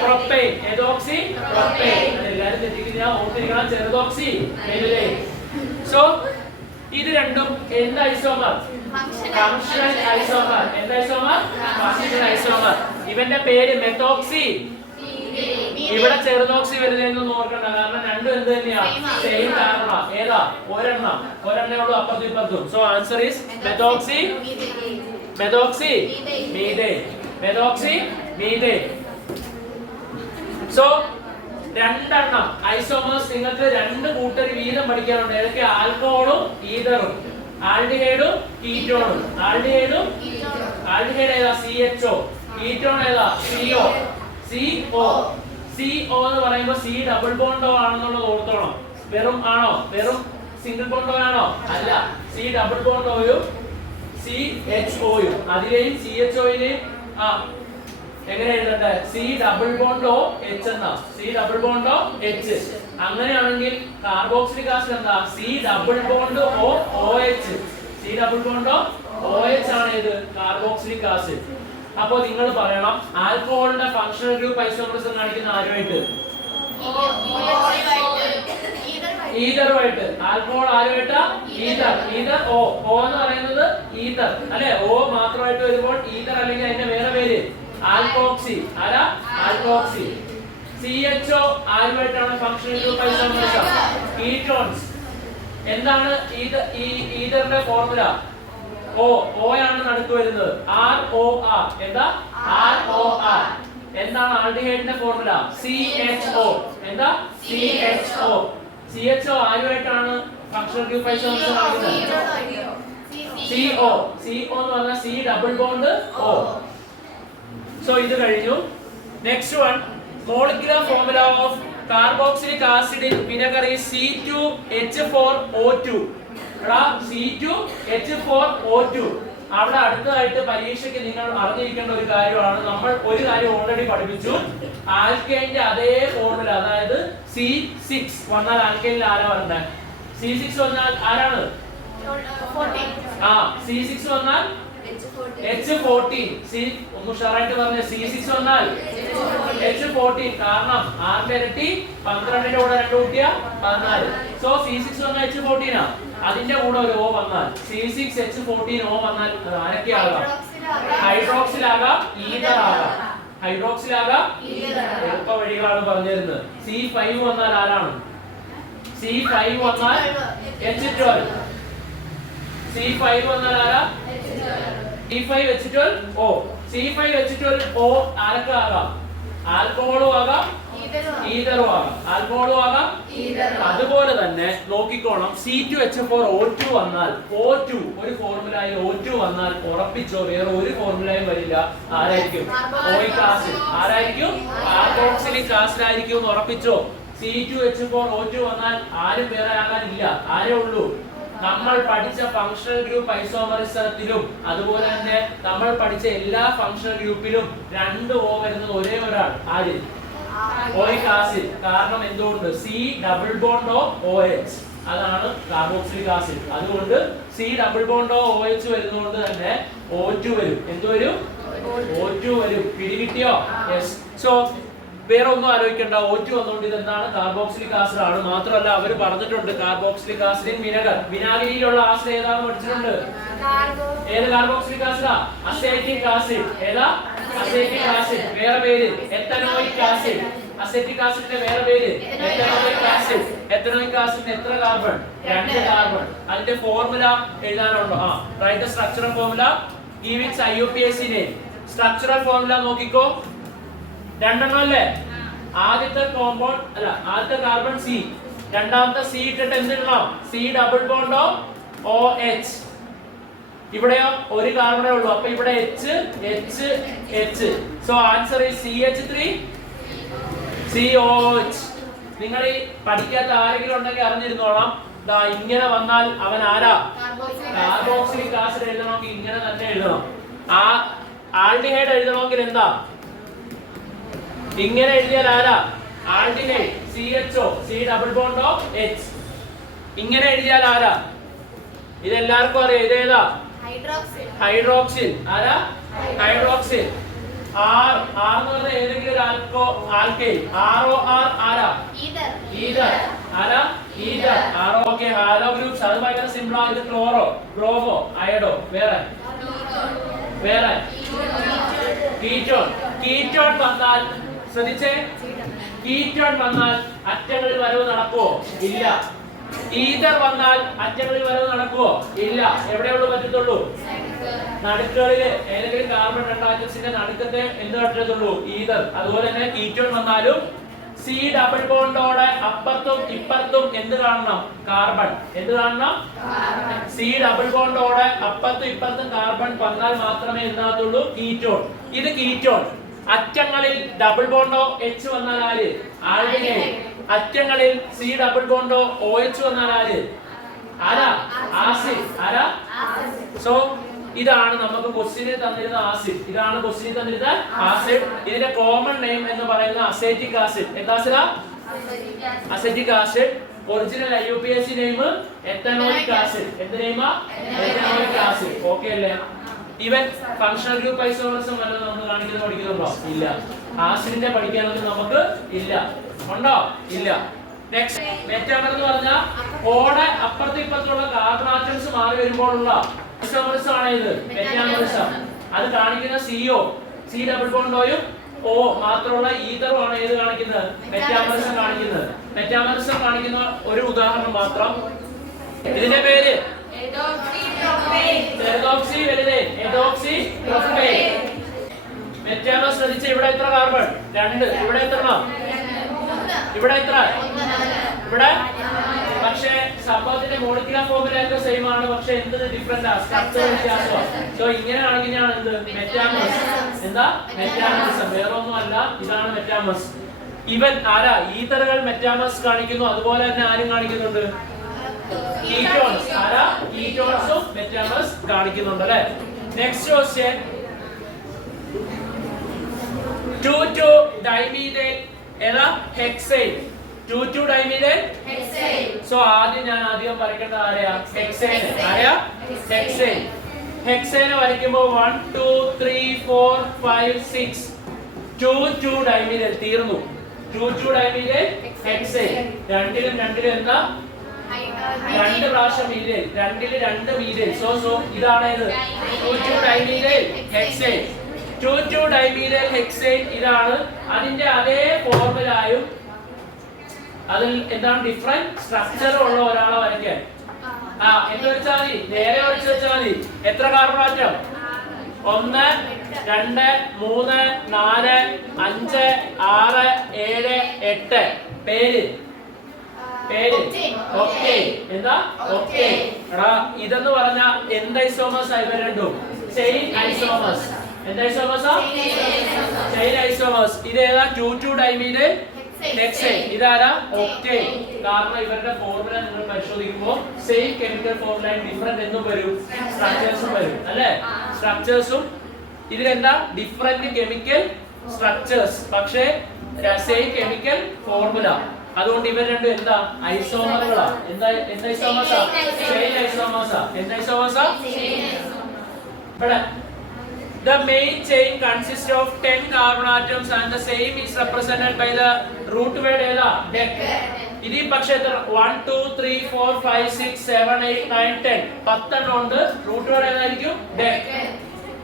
പ്രൊപ്പൈൻ. എതോക്സി പ്രൊപ്പൈൻ. എല്ലാവരും തെറ്റിക്കുന്ന ഓർത്തിരിക്കണം, ചെറുതോക്സി വലുതെയ്. സോ ഇത് രണ്ടും എന്ത് ഐസോമർ? Functional isomer. എന്ത് ഐസോമർ? Functional isomer. ഇവന്റെ പേര് മെത്തോക്സി. ഇവിടെ ചെറുതോക്സി വരുന്നതെന്ന് ഓർക്കണ്ട, കാരണം രണ്ടും എന്ത് തന്നെയാ? സെയിം കാർബണാ. ഏതാ? ഒരെണ്ണേ ഉള്ളൂ അപ്പുറത്തും ഇപ്പുറത്തും. So answer is methoxy. Methoxy methane. Methoxy methane. So രണ്ടെണ്ണം ഐസോമേഴ്സ് നിങ്ങൾക്ക് 2 കൂട്ടർ വീതം പഠിക്കാനുണ്ട്. ഏതൊക്കെ? ആൽക്കഹോളും ഈഥറും, ആൽഡിഹൈഡും കീറ്റോണും. ആൽഡിഹൈഡും ആൽഡിഹൈഡ് ഏതാ? CHO. കീറ്റോൺ ഏതാ? CO. CO എന്ന് പറയുമ്പോൾ C ഡബിൾ ബോണ്ട് O ആണെന്നുള്ളത് ഓർത്തോണം. വെറും ആണോ? വെറും സിംഗിൾ ബോണ്ട് O ആണോ? അല്ല, C ഡബിൾ ബോണ്ട് Oയും CHO യും. അതിലെയും CHO-യിലെയും എങ്ങനെ എഴുതണ്ടേ? C double bond O H എന്നാ. C double bond O H. അങ്ങനെയാണെങ്കിൽ കാർബോക്സിലിക് ആസിഡ് എന്താ? C double bond O OH. C double bond O OH ആണ് ഇത് കാർബോക്സിലിക് ആസിഡ്. അപ്പോൾ നിങ്ങൾ പറയണം ആൽക്കഹോളിന്റെ ഫങ്ഷണൽ ഗ്രൂപ്പ് ഐസോമറിസം കാണിക്കുന്ന ആരുമായിട്ട്? ഈഥറുമായിട്ട്. ആൽക്കഹോൾ ആരുമായിട്ടാ? ഈഥർ. Ether O. O എന്ന് പറയുന്നത് ഈഥർ അല്ലെ? O മാത്രമായിട്ട് വരുമ്പോൾ ഈഥർ, അല്ലെങ്കിൽ അതിന്റെ വേറെ പേര് ആൽക്കോക്സി. ആരാ? ആൽക്കോക്സി. CHO ആരുമായിട്ടാണ് ഫങ്ഷണൽ ഗ്രൂപ്പ് ഐസോമറിസം? കീറ്റോൺസ്. എന്താണ് ഈഥറിന്റെ ഫോർമുല? O. O ആണ് നടുക്ക് വരുന്നത്. ROR. എന്താ? ROR. എന്താണ് ആൽഡിഹൈഡിന്റെ ഫോർമുല? CHO. എന്താ? CHO. CHO ആരുമായിട്ടാണ് ഫങ്ഷണൽ ഗ്രൂപ്പ് ഐസോമറിസം കാണിക്കുന്നത്? CO. CO എന്ന് പറഞ്ഞാൽ C double bond O. So ഇത് കഴിഞ്ഞു. Next one, molecular formula of carboxylic acid in vinegar is C2H4O2. എടാ C2H4O2. അവിടെ അടുത്തതായിട്ട് പരീക്ഷയ്ക്ക് നിങ്ങൾ അറിഞ്ഞിരിക്കേണ്ട ഒരു കാര്യമാണ്. നമ്മൾ ഒരു കാര്യം ഓൾറെഡി പഠിപ്പിച്ചു. ആൽക്കൈനിന്റെ അതേ ഫോർമുല, അതായത് C6 വന്നാൽ ആൽക്കൈനിൽ ആരാ വരണ്ടേ? C6 വന്നാൽ ആരാണ്? C6 വന്നാൽ H14. ഒന്ന് ഉഷാറായിട്ട് പറഞ്ഞ C6 വന്നാൽ H14. കാരണം 6 ഇരട്ടി 12ന്റെ കൂടെ 2 കൂട്ടിയാ 14. സോ C6 വന്നാൽ H14 ആ. അതിന്റെ കൂടെ ഒരു O വന്നാൽ C6H14O വന്നാൽ ആരൊക്കെയാകാം? ഹൈഡ്രോക്സിലാകാം, ഈഥർ ആകാം. ഹൈഡ്രോക്സിലാകാം, എളുപ്പ വഴികളാണ് പറഞ്ഞിരുന്നത്. C5 വന്നാൽ ആരാണ്? C5 വന്നാൽ H12. C5 വന്നാൽ ആരാ? C5H12O. C5H12O ആരൊക്കെ ആകാം? ആൽക്കഹോളും ആകാം, ഈഥറും ആകാം. ആൽക്കഹോളും ആകാം, അതുപോലെ തന്നെ നോക്കിക്കോണം. C2H4O2 വന്നാൽ O2 ഒരു ഫോർമുലയിൽ O2 വന്നാൽ ഉറപ്പിച്ചോ വേറെ ഒരു ഫോർമുലയും വരില്ല. ആരായിരിക്കും? Oic acid. ആരായിരിക്കും? കാർബോക്സിലിക് ആസിഡ് ആയിരിക്കും. ഉറപ്പിച്ചോ. C2H4O2 വന്നാൽ ആരും വേറെ ആകാനില്ല. ആരേ ഉള്ളൂ? നമ്മൾ പഠിച്ച ഫങ്ഷണൽ ഗ്രൂപ്പ് ഐസോമറിസത്തിലും അതുപോലെ തന്നെ നമ്മൾ പഠിച്ച എല്ലാ ഫങ്ഷണൽ ഗ്രൂപ്പിലും 2 O വരുന്നത് ഒരേ ഒരാൾ. ആര്? Oic acid. കാരണം എന്തുകൊണ്ട്? C double bond O OH. അതാണ് കാർബോക്സിലിക് ആസിഡ്. അതുകൊണ്ട് C double bond O OH വരുന്നതുകൊണ്ട് തന്നെ O2 വരും. എന്ത് വരും? O2 വരും. പിടികിട്ടിയോ? യെസ്. സോ വേറെ ഒന്നും ആലോചിക്കേണ്ട. O2 വന്നുകൊണ്ട് ഇത് എന്താണ്? കാർബോക്സിലിക് ആസിഡ് ആണ്. മാത്രമല്ല അവർ പറഞ്ഞിട്ടുണ്ട് കാർബോക്സിലിക് ആസിഡ് ഇൻ വിനെഗർ. വിനാഗിരിയിലുള്ള ആസിഡ് ഏതാണ് പഠിച്ചിട്ടുണ്ട്? ഏത് കാർബോക്സിലിക് ആസിഡാ? Acetic acid. ഏതാ? Acetic acid. വേറെ പേര് എത്തനോയിക് ആസിഡ്. അസൈറ്റിക് ആസിഡിന്റെ വേറെ പേര് എത്തനോയിക് ആസിഡ്. എത്തനോയിക് ആസിഡിന് എത്ര കാർബൺ? 2 കാർബൺ. അതിന്റെ ഫോർമുല എഴുതാനുണ്ടോ? Write the structural formula, give its IUPAC name. Structural formula നോക്കിക്കോ. 2 അല്ലേ? ആദ്യത്തെ കോമ്പൗണ്ട് അല്ല, ആദ്യത്തെ കാർബൺ C, രണ്ടാമത്തെ C ഇട്ടിട്ട് എന്തിടണം? C double bond OH. ഇവിടെയോ ഒരു കാർബണേ ഉള്ളൂ. അപ്പോൾ ഇവിടെ H. So answer is CH3 COH. നിങ്ങൾ ഈ പഠിക്കാത്ത ആരെങ്കിലും ഉണ്ടെങ്കിൽ അറിഞ്ഞിരുന്നോളാം. ദാ ഇങ്ങനെ വന്നാൽ അവൻ ആരാ? കാർബോക്സിലിക് ആസിഡ് എഴുതണമെങ്കിൽ ഇങ്ങനെ തന്നെ എഴുതണം. ആൽഡിഹൈഡ് എഴുതണമെങ്കിൽ എന്താ? ഇങ്ങനെ എഴുതിയാൽ ആരാ? Aldehyde CHO C double bond H. ഇങ്ങനെ എഴുതിയാൽ ആരാ? ഇതെല്ലാവർക്കും അറിയാം. ഇതേതാ? ഹൈഡ്രോക്സിൽ. ആരാ? ഹൈഡ്രോക്സിൽ. R എന്ന് പറഞ്ഞാൽ ഏതെങ്കിലും ഒരു ആൽക്കൈൽ. ROR ആരാ? ഈഥർ. ആരാ? ഈഥർ. ഓക്കേ. ഹാലോ ഗ്രൂപ്പ്സ് അത് ഭയങ്കര സിമ്പിൾ ആണ്. ഇത് ക്ലോറോ, ബ്രോമോ, അയഡോ. വേറെ കീറ്റോൺ വന്നാൽ ശ്രദ്ധിച്ചേ, കീറ്റോൺ വന്നാൽ അറ്റങ്ങളിൽ വരവ് നടക്കുവോ? ഇല്ല. ഈഥർ വന്നാൽ അറ്റങ്ങളിൽ വരവ് നടക്കുവോ? ഇല്ല. എവിടെയുള്ളൂ പറ്റത്തുള്ളൂ? നടുക്കളില്. ഏതെങ്കിലും കാർബൺ 2 ആറ്റംസിന്റെ നടുക്കത്തെ എന്ത് പറ്റത്തുള്ളൂ? ഈഥർ. അതുപോലെ തന്നെ കീറ്റോൺ വന്നാലും C ഡബിൾ ബോണ്ടോടെ അപ്പുറത്തും ഇപ്പുറത്തും എന്ത് കാണണം? കാർബൺ. എന്ത് കാണണം? C ഡബിൾ ബോണ്ടോടെ അപ്പുറത്തും ഇപ്പുറത്തും കാർബൺ വന്നാൽ മാത്രമേ എന്താകത്തുള്ളൂ? കീറ്റോൺ. ഇത് കീറ്റോൺ. അറ്റങ്ങളിൽ ഡബിൾ ബോണ്ടോ H വന്നാൽ ആര്? ആൽഡിഹൈഡ്. അറ്റങ്ങളിൽ C ഡബിൾ ബോണ്ടോ OH വന്നാൽ ആര്? ആരാ? ആസിഡ്. ആരാ? സോ ഇതാണ് നമുക്ക് ക്വസ്റ്റ്യനിൽ തന്നിരുന്ന ആസിഡ്. ഇതാണ് ക്വസ്റ്റ്യനിൽ തന്നിരുന്ന ആസിഡ്. ഇതിന്റെ കോമൺ നെയിം എന്ന് പറയുന്ന അസൈറ്റിക് ആസിഡ്. എന്താ ആസിഡാ? Acetic acid. Original IUPAC name ethanoic acid. എന്ത് നെയിമാ? Ethanoic acid. ഓക്കേ അല്ലേ? ഈവൻ ഫങ്ഷണൽ ഗ്രൂപ്പ് ഐസോമറിസം വല്ലതും നമ്മൾ കാണിക്കുന്നത് പഠിക്കുന്നുണ്ടോ? ഇല്ല. ആസിഡിന്റെ പഠിക്കാനൊന്നും നമുക്ക് ഇല്ല. ഉണ്ടോ? ഇല്ല. നെക്സ്റ്റ് മെറ്റാമർ എന്ന് പറഞ്ഞാൽ ഓടെ അപ്പുറത്തും ഇപ്പുറത്തുള്ള കാർബൺ ആറ്റംസ് മാറി വരുമ്പോഴുള്ള ഐസോമറിസം ആണ് ഇത്. മെറ്റാമറിസം. അത് കാണിക്കുന്ന CO C ഡബിൾ ബോണ്ടോയും O മാത്രമുള്ള ഈഥറും ആണ് ഏത് കാണിക്കുന്നത്? മെറ്റാമറിസം കാണിക്കുന്നത്. മെറ്റാമറിസം കാണിക്കുന്ന ഒരു ഉദാഹരണം മാത്രം. ഇതിന്റെ പേര് എഡോക്സി വലുതേൻ. എഡോക്സി പ്രൊപ്പൈൻ. മെറ്റാമർ ശ്രദ്ധിച്ച് ഇവിടെ എത്ര കാർബൺ? 2. ഇവിടെ എത്ര? ഇവിടെ എത്ര? ഇവിടെ. പക്ഷേ സംഭവത്തിന്റെ മോളിക്യുലർ ഫോർമുല ഒക്കെ സെയിം ആണ്. പക്ഷേ എന്ത് ഡിഫറന്റ് ആണ്? സ്ട്രക്ചർ വ്യത്യാസമാണ്. സോ ഇങ്ങനെ കാണിക്കുന്നതാണ് എന്ത്? മെറ്റാമർസ്. എന്താ? മെറ്റാമറിസം. വേറെ ഒന്നും അല്ല. ഇതാണ് മെറ്റാമർസ്. ഇവൻ ആരാ? ഈഥറുകൾ മെറ്റാമർസ് കാണിക്കുന്നു. അതുപോലെ തന്നെ ആരും കാണിക്കുന്നുണ്ട്? കീറ്റോൺസ്. ആരാ? കീറ്റോൺസും മെറ്റാമർസ് കാണിക്കുന്നുണ്ട് അല്ലേ? Next question. 2,2-dimethyl ഏതാ? ഹെക്സൈൻ. 2,2-dimethyl hexyne. സോ ഞാൻ ആദ്യം വരയ്ക്കേണ്ട ആരെയാ? ഹെക്സൈൻ. ആരെയാ? ഹെക്സൈൻ. ഹെക്സൈനെ വരയ്ക്കുമ്പോൾ 1 2 3 4 5 6 2,2-dimethyl തീർന്നു. 2,2-dimethyl hexyne. രണ്ടിലും എന്താ? 2 പ്രാവശ്യം മീഥൈൽ. 2 മീഥൈൽ. സോ ഇതാണ് ഇത് 2,2-dimethyl ഹെക്സൈൻ. 2,2-dimethyl ഹെക്സൈൻ ഇതാണ്. അതിന്റെ അതേ ഫോർമുലയും അതിൽ എന്താണ് ഡിഫറെന്റ് സ്ട്രക്ചർ ഉള്ള ഒരാളെ വരയ്ക്കാൻ. എന്ന് വെച്ചാൽ മതി, നേരെ വരച്ച് വെച്ചാൽ മതി. എത്ര കാർബൺ ആറ്റം? 1 2 3 4 5 6 7 8. പേര് ഓക്കേ. എന്താ? ഓക്കേ. എടാ ഇതെന്ന് പറഞ്ഞ എന്ത് ഐസോമേഴ്സ് ആയി രണ്ടും? Chain isomers. എന്ത് ഐസോമേഴ്സാ? Chain isomers. ഇതേതാ? 2,2-dimethyl hexyne. ഇതാരാ? ഒക്ടേൻ. കാരണം ഇവരുടെ ഫോർമുല നിങ്ങൾ പരിശോധിക്കുമ്പോൾ സെയിം കെമിക്കൽ ഫോർമുല ഡിഫറെന്റ് എന്നും വരും, സ്ട്രക്ചേഴ്സും വരും അല്ലേ? സ്ട്രക്ചേഴ്സും ഇതിലെന്താ? ഡിഫറെന്റ് കെമിക്കൽ സ്ട്രക്ചേഴ്സ്, പക്ഷേ സെയിം കെമിക്കൽ ഫോർമുല. അതുകൊണ്ട് ഇവർ രണ്ടും എന്താ? ഐസോമറുകളാ. എന്താ ഐസോമേഴ്സാ? ചെയിൻ ഐസോമേഴ്സാ. എന്ത് ഐസോമേഴ്സാ? ഇവിടെ The main chain consists of 10 carbon atoms and the same is represented by the root word ഏതാ? Dec. ഇനി പക്ഷേ എത്ര 1 2 3 4 5 6 7 8 9 10 10 എണ്ണം ഉണ്ട്. റൂട്ട് വേർഡ് ഏതായിരിക്കും? Dec.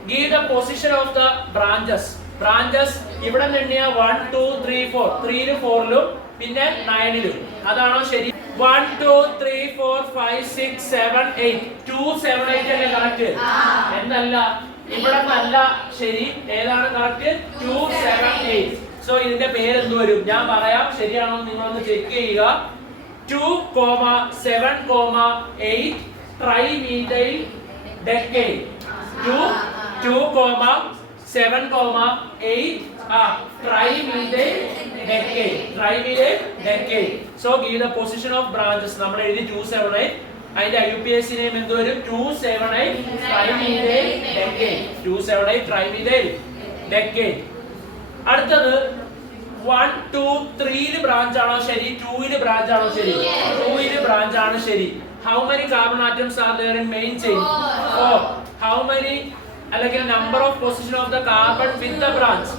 Give the position of the branches. Branches ഇവിടെ നിന്ന് 1 2 3 4 3 ലും 4 ലും പിന്നെ 9 ലും. അതാണോ ശരി? 1 2 3 4 5 6 7 8 2 7 8 അല്ലേ കറക്റ്റ്? എന്നല്ല ഇവിടെ നല്ല ശരി. ഏതാണ് കറക്റ്റ്? 2 7 8. സോ ഇതിന്റെ പേര് എന്ത് വരും? ഞാൻ പറയാം, ശരിയാണോ നിങ്ങളൊന്ന് ചെക്ക് ചെയ്യുക. 2, 7, 8 trimethyl decade. 2, 7, 8 trimethyl decade. So give the position of branches. നമ്മൾ എഴുതി 278. അതിന്റെ IUPAC നെയിം എന്ത് വരും? 278 trimethyl decade. 278 trimethyl decade. അടുത്തത് 1 2 3 ല് ബ്രാഞ്ച് ആണോ ശരി? 2 ല് ബ്രാഞ്ച് ആണോ ശരി? 2 ല് ബ്രാഞ്ച് ആണ് ശരി. How many carbon atoms are there in main chain? 4. How many അല്ലെങ്കിൽ number of position of the carbon with the branch?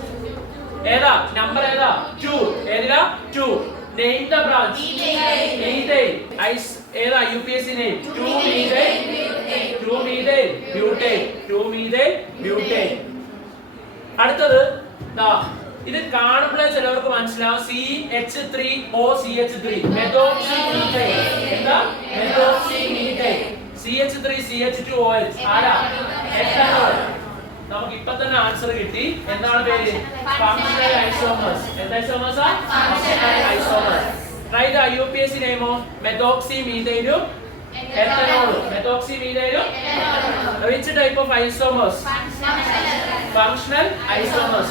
ഏതാ നമ്പർ? ഏതാ? 2. ഏതിലാ? 2. Name the branch. Methyl. ഏതാ UPSC name? 2-methyl butane. അടുത്തത് ദാ ഇത് കാണുമ്പോഴേ ചിലവർക്ക് മനസ്സിലാവും. CH3OCH3 മെഥോക്സിമീഥൈൽ. എന്താ? മെഥോക്സിമീഥൈൽ. CH3CH2OH ആരാ? എഥനോൾ. നമുക്ക് ഇപ്പോ തന്നെ ആൻസർ കിട്ടി. എന്താണ് പേര്? Functional isomers. എന്താ ഐസോമേഴ്സാ? Functional isomers. Try the IUPAC name of methoxymethyl ethanol. Methoxymethyl ethanol. Which type of isomers? Functional isomers.